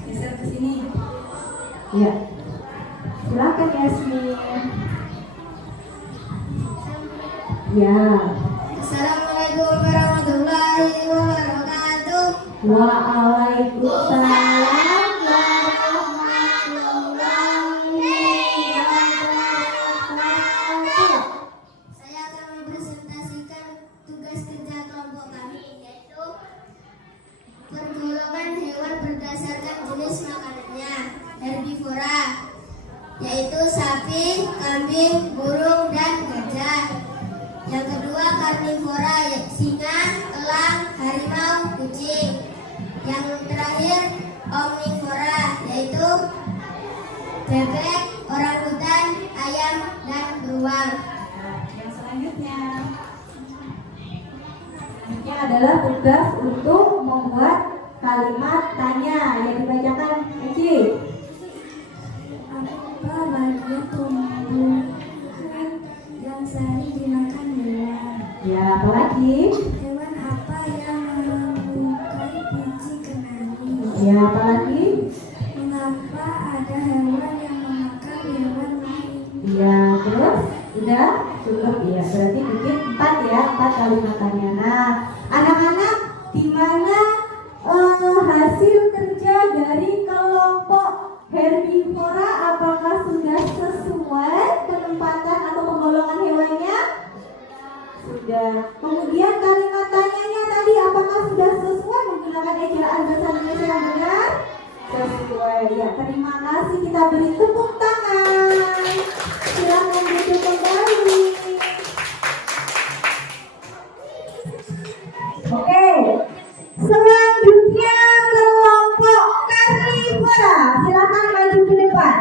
Geser ke sini. Ya. Silakan Yasmin. Ya. Assalamualaikum warahmatullahi wabarakatuh. Waalaikumsalam warahmatullahi wabarakatuh. Saya akan mempresentasikan tugas kerja kelompok kami, yaitu pergolongan hewan berdasarkan jenis makanannya, herbivora, yaitu sapi, kambing, burung, dan gajah. Yang kedua karnivora, singa, elang, harimau, kucing. Yang terakhir omnivora, yaitu bebek, orangutan, ayam, dan beruang. Yang selanjutnya ini adalah tugas untuk membuat kalimat tanya yang dibacakan Eci. Apa bagian tumbuhan yang sering dimakan hewan? Ya, apalagi? Hewan apa yang menyukai biji kenari? Ya, apalagi? Mengapa ada hewan yang memakan hewan lain? Ya, terus? Udah? Cukup ya, berarti bikin 4 ya, 4 kalimatannya. Nah, anak-anak, di mana hasil kerja dari kelompok herbivora? Apakah sudah sesuai penempatan atau penggolongan hewannya? Sudah. Kemudian kalimat tanyanya tadi apakah sudah sesuai menggunakan ejaan bahasa Indonesia yang benar? Sesuai. Ya, terima kasih. Kita beri tepuk tangan. Silakan duduk kembali. Oke. Selanjutnya kelompok karnivora. Silakan maju ke depan.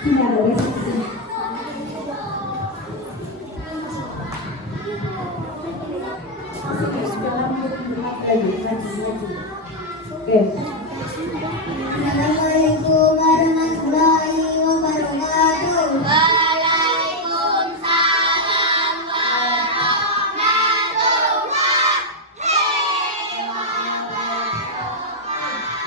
Sini ada besok. Oke. Assalamualaikum warahmatullahi wabarakatuh. Waalaikumsalam warahmatullahi wabarakatuh.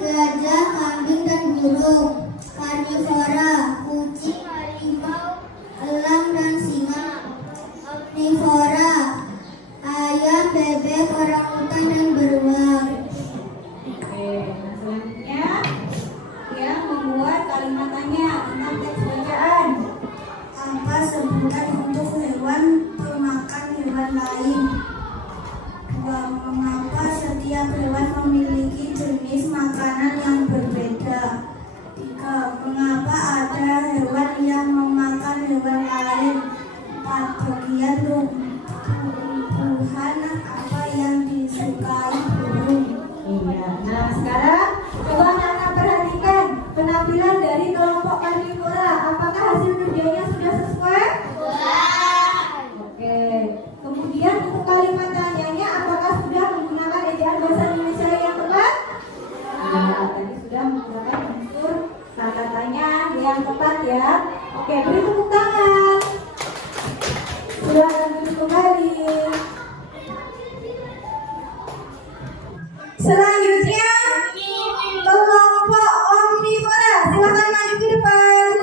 gajah, kambing, dan burung. Karnivora, kucing, harimau, elang, dan singa. Omnivora, ayam, bebek, orangutan, dan beruang. Oke, nah selanjutnya yang membuat kalimat tanya tentang teks bacaan. Apa sebutan untuk hewan pemakan hewan lain? 2. Mengapa setiap hewan memiliki jenis makanan yang berbeda? 3. Mengapa ada hewan yang memakan hewan lain? 4. Bagian tumbuhan apa yang disukai burung? Iya. Nah sekarang coba anak-anak perhatikan penampilan dari kelompok karnivora. Apakah hasil kerjanya sudah sesuai? Oke. Kemudian untuk kalimat tanyanya, apakah sudah menggunakan ejaan bahasa Indonesia yang tepat? Ya, tadi sudah menggunakan unsur kata tanya yang tepat ya. Oke, beri tepuk tangan. Silakan duduk kembali. Selanjutnya kelompok omnivora, silakan maju ke depan.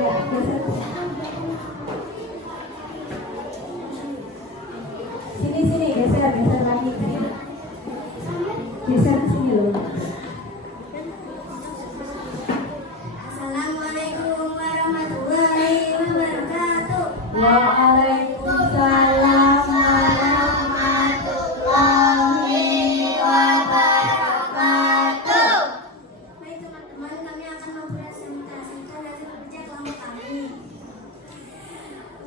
Ya, geser. Sini geser lagi. Geser ke sini loh. Assalamualaikum warahmatullahi wabarakatuh. Waalaikumsalam warahmatullahi wabarakatuh. Baik teman-teman, kami akan mempresentasikan hasil kerja kelompok kami.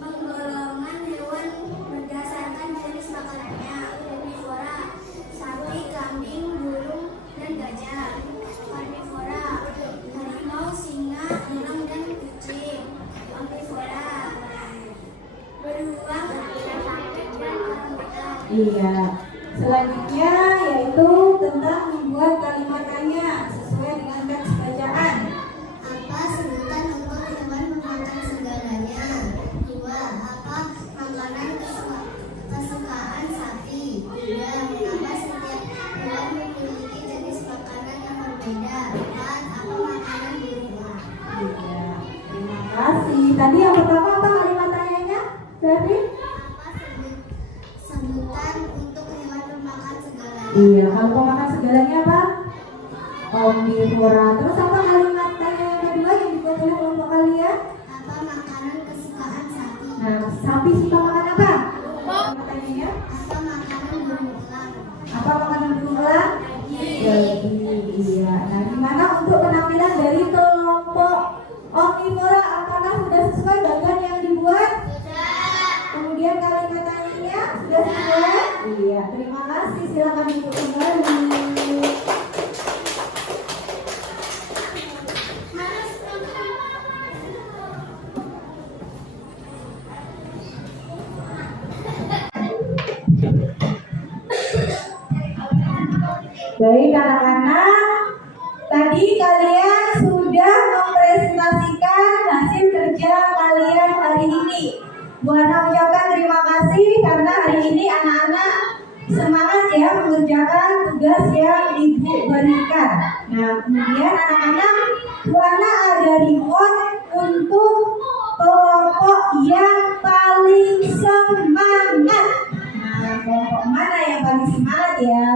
Penggolongan hewan berdasarkan jenis makanannya. Omnivora, sapi, kambing, burung, dan gajah. Karnivora, harimau, singa, elang, dan kucing. Omnivora, beruang, bebek, dan orangutan. Iya. Selanjutnya yaitu tentang membuat kalimat tanya sesuai dengan teks bacaan. Apa sebutan untuk hewan memakan segalanya? 2. Apa makanan kesukaan sapi? 3. Mengapa setiap hewan memiliki jenis makanan yang berbeda? 4. Apa makanan beruang? Iya. Terima kasih. Tadi yang pertama apa kalimat tanyanya? Berarti? Apa sebutan untuk hewan pemakan segalanya? Iya. Kalau pemakan segalanya apa? Omnivora. Terus apa kalimat tanya yang kedua yang dibuat oleh kelompok kalian? Apa makanan kesukaan sapi? Nah, sapi suka makan apa? Kalimat tanyanya? Apa makanan beruang? Apa makanan beruang? Iya. Nah, gimana untuk penampilan dari kelompok omnivora? Apakah sudah sesuai bagian yang dibuat? Kemudian kalimat tanyanya sudah sesuai? Iya. Terima kasih. Silakan duduk kembali. Baik anak-anak, tadi kalian sudah mempresentasikan hasil kerja kalian hari ini. Bu Ana ucapkan terima kasih karena hari ini anak-anak semangat ya mengerjakan tugas yang Ibu berikan. Nah, kemudian anak-anak, Bu Ana ada reward untuk kelompok yang paling semangat. Nah, kelompok mana yang paling semangat ya?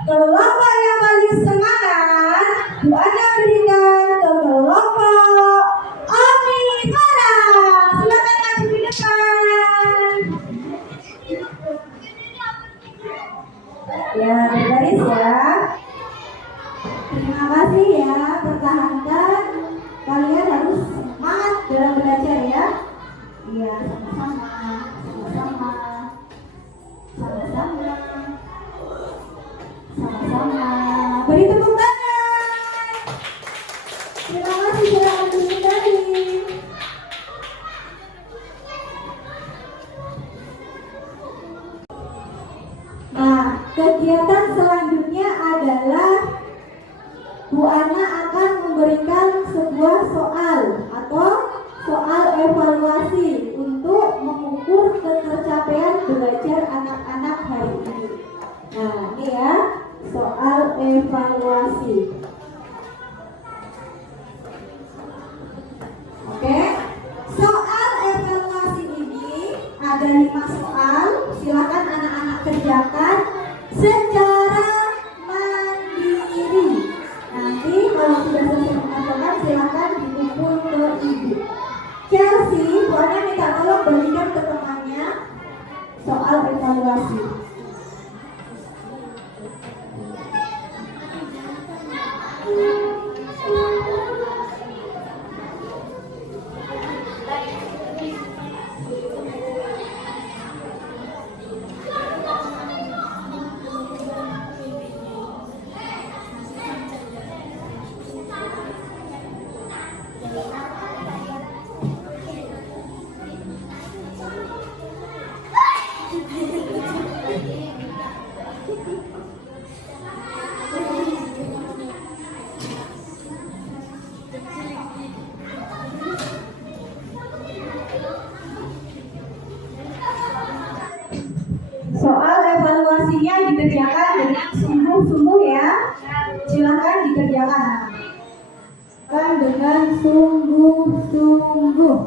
Kelompok yang paling semangat Bu Ana berikan ke kelompok omnivora. Silakan maju ke depan. Ya, berbaris ya. Terima kasih ya. Pertahankan. Kalian harus semangat dalam belajar ya. Iya, sama-sama. Sama-sama. Sama-sama. Sama-sama. Beri tepuk tangan. Terima kasih sudah mendukung tadi. Nah, kegiatan selanjutnya adalah Bu Ana akan memberikan sebuah soal atau soal evaluasi untuk ada 5 soal. Silakan anak-anak kerjakan secara mandiri. Nanti kalau sudah selesai mengerjakan silakan dikumpul ke ibu. Chelsea, Bu Ana minta tolong bagikan ke temannya soal evaluasi. Soal evaluasinya dikerjakan dengan sungguh-sungguh ya. Silakan dikerjakan kan dengan sungguh-sungguh.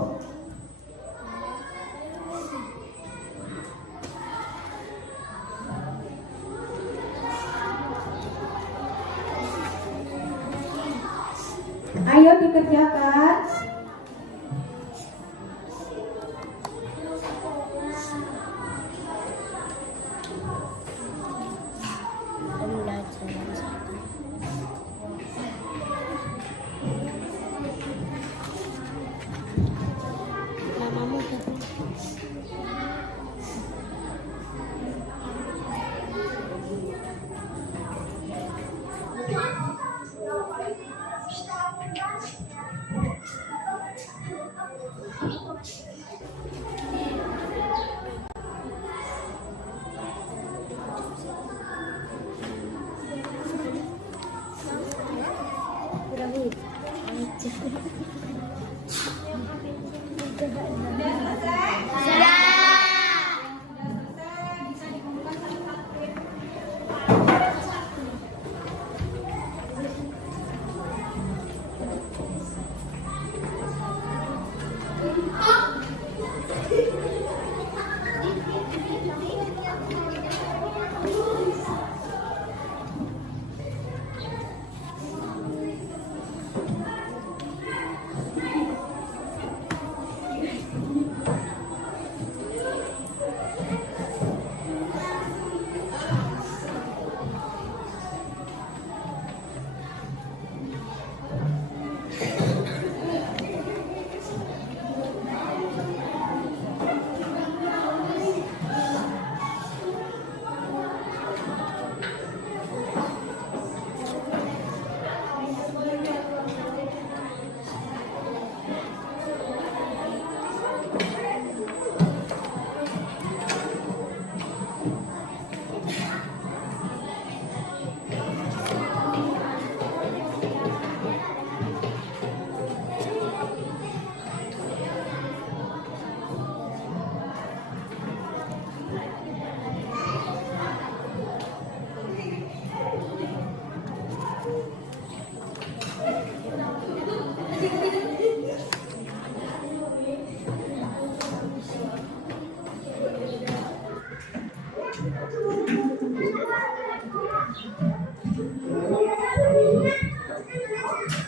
Ayo dikerjakan.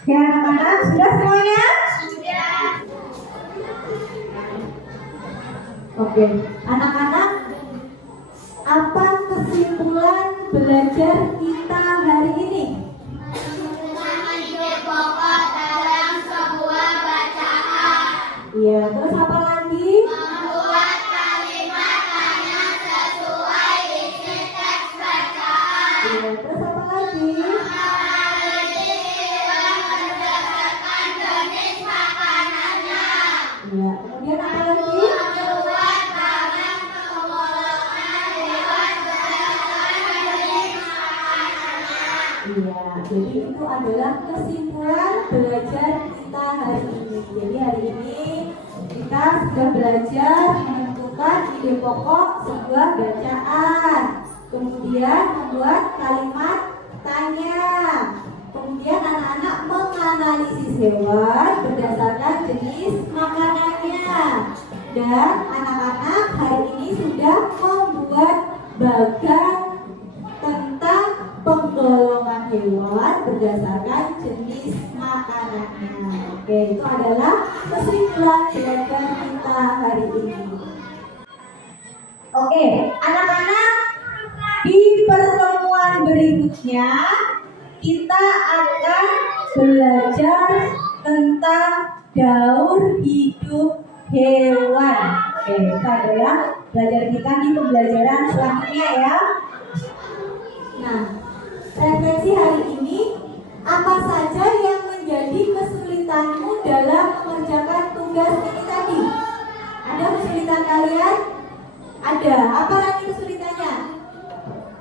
Ya anak-anak, sudah semuanya? Sudah. Oke, anak-anak, apa kesimpulan belajar kita hari ini? Menemukan ide pokok dalam sebuah bacaan. Iya, terus apa lagi? Membuat kalimat hanya sesuai isi teks bacaan. Iya, terus apa lagi? Menganalisis hewan berdasarkan jenis makanannya. Iya, kemudian apa lagi? Membuat barang pengolahan hewan berdasarkan jenis makanannya. Iya, jadi itu adalah kesimpulan belajar kita hari ini. Jadi hari ini kita sudah belajar menentukan ide pokok sebuah bacaan. Kemudian membuat kalimat tanya. Kemudian anak-anak menganalisis hewan berdasarkan jenis makanannya. Dan anak-anak hari sudah membuat bagan tentang penggolongan hewan berdasarkan jenis makanannya. Oke, itu adalah kesimpulan belajar kita hari ini. Oke, anak-anak, di pertemuan berikutnya kita akan belajar tentang daur hidup hewan. Oke, itu adalah belajar kita di pembelajaran selanjutnya ya. Nah, refleksi hari ini, apa saja yang menjadi kesulitanmu dalam mengerjakan tugas ini tadi? Ada kesulitan kalian? Ada. Apa lagi kesulitannya?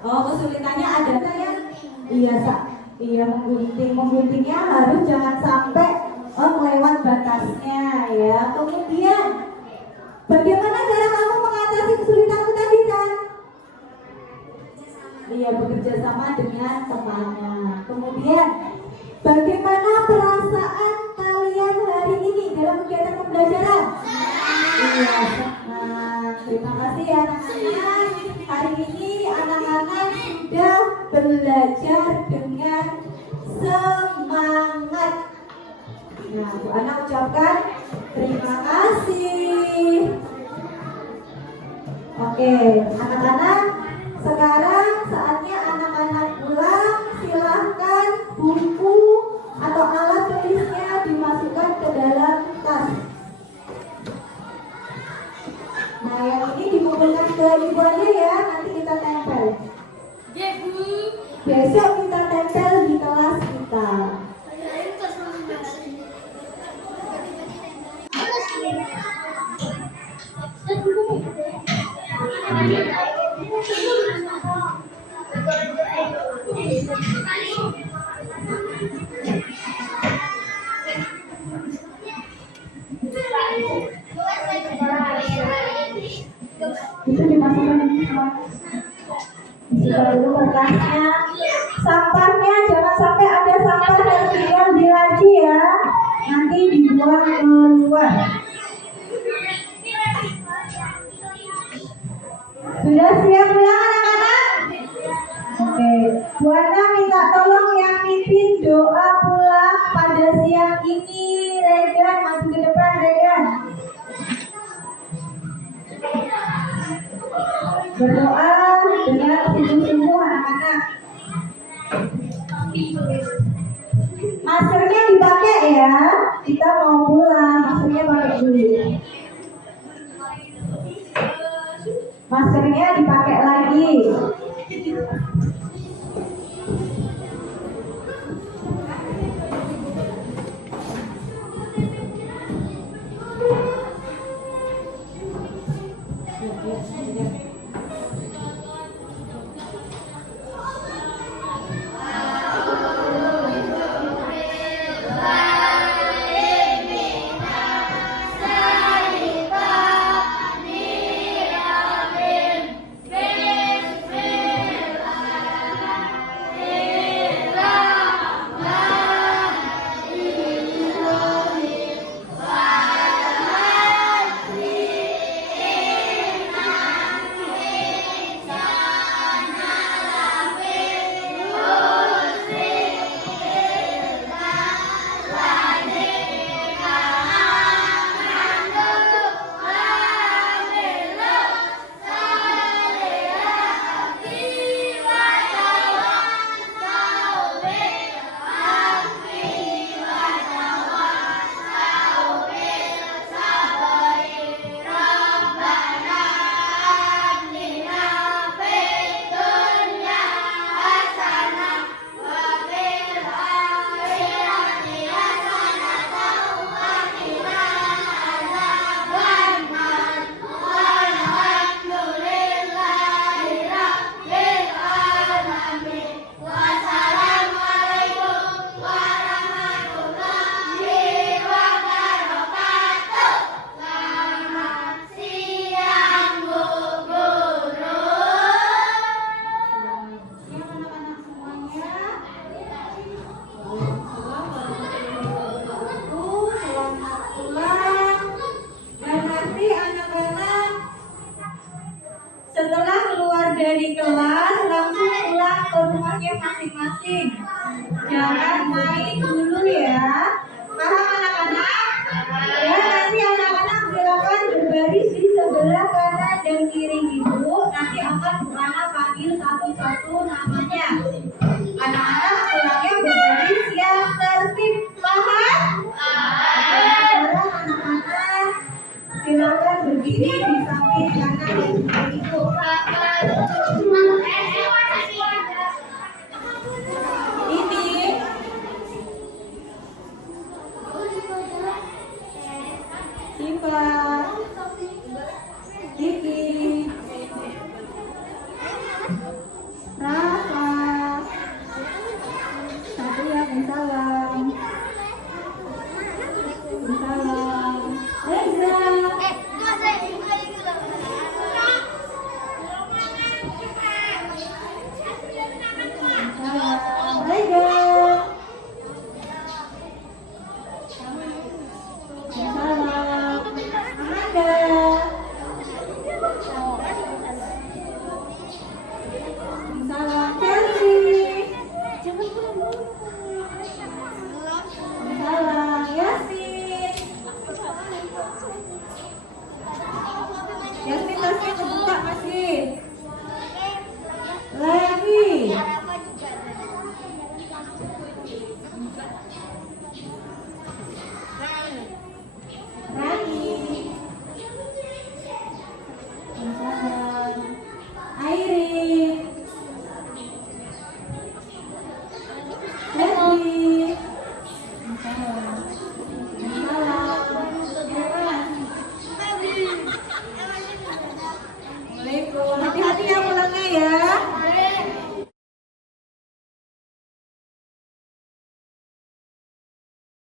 Oh, kesulitannya ada. Iya, mengguntingnya harus jangan sampai melewat batasnya ya. Kemudian, bagaimana cara kamu mengatasi kesulitanmu tadi kan? Iya, bekerja sama dengan temannya. Kemudian, bagaimana perasaan kalian hari ini dalam kegiatan pembelajaran? Iya, senang. Terima kasih ya anak-anak. Hari ini anak-anak sudah belajar dengan semangat. Nah, Bu Ana ucapkan terima kasih. Oke, anak-anak, sekarang saatnya anak-anak pulang. Silahkan buku atau alat tulisnya dimasukkan ke dalam tas. Nah, yang ini dikumpulkan ke ibu aja ya, nanti kita tempel. Besok kita tempel di kelas kita. Itu dimasukkan dulu kertasnya. Sampahnya jangan sampai ada sampah yang tinggal di laci ya, nanti dibuang keluar. Sudah siap pulang anak-anak? Oke, Bu Ana minta tolong yang mimpin doa pulang pada siang ini. Regan, maju ke depan Regan. Berdoa dengan sungguh-sungguh anak-anak. Maskernya dipakai ya. Kita mau pulang, maskernya pakai dulu. Maskernya dipakai lagi. Setelah keluar dari kelas, langsung pulang ke rumahnya masing-masing. Jangan main dulu ya. Paham anak-anak? Ya, nanti anak-anak silakan berbaris di sebelah kanan dan kiri gitu. Nanti akan Bu Ana panggil satu-satu namanya. Anak-anak pulangnya berbaris yang tertib. Paham? Sekarang anak-anak silakan berdiri di samping kanan dan kiri ibu. Ini Siva, Kiki, Rafa, Satria, salam, salam, Reza, salam, Reza, salam, Amanda, salam, Chelsea, salam, Yasin. Yasin tasnya kebuka masih.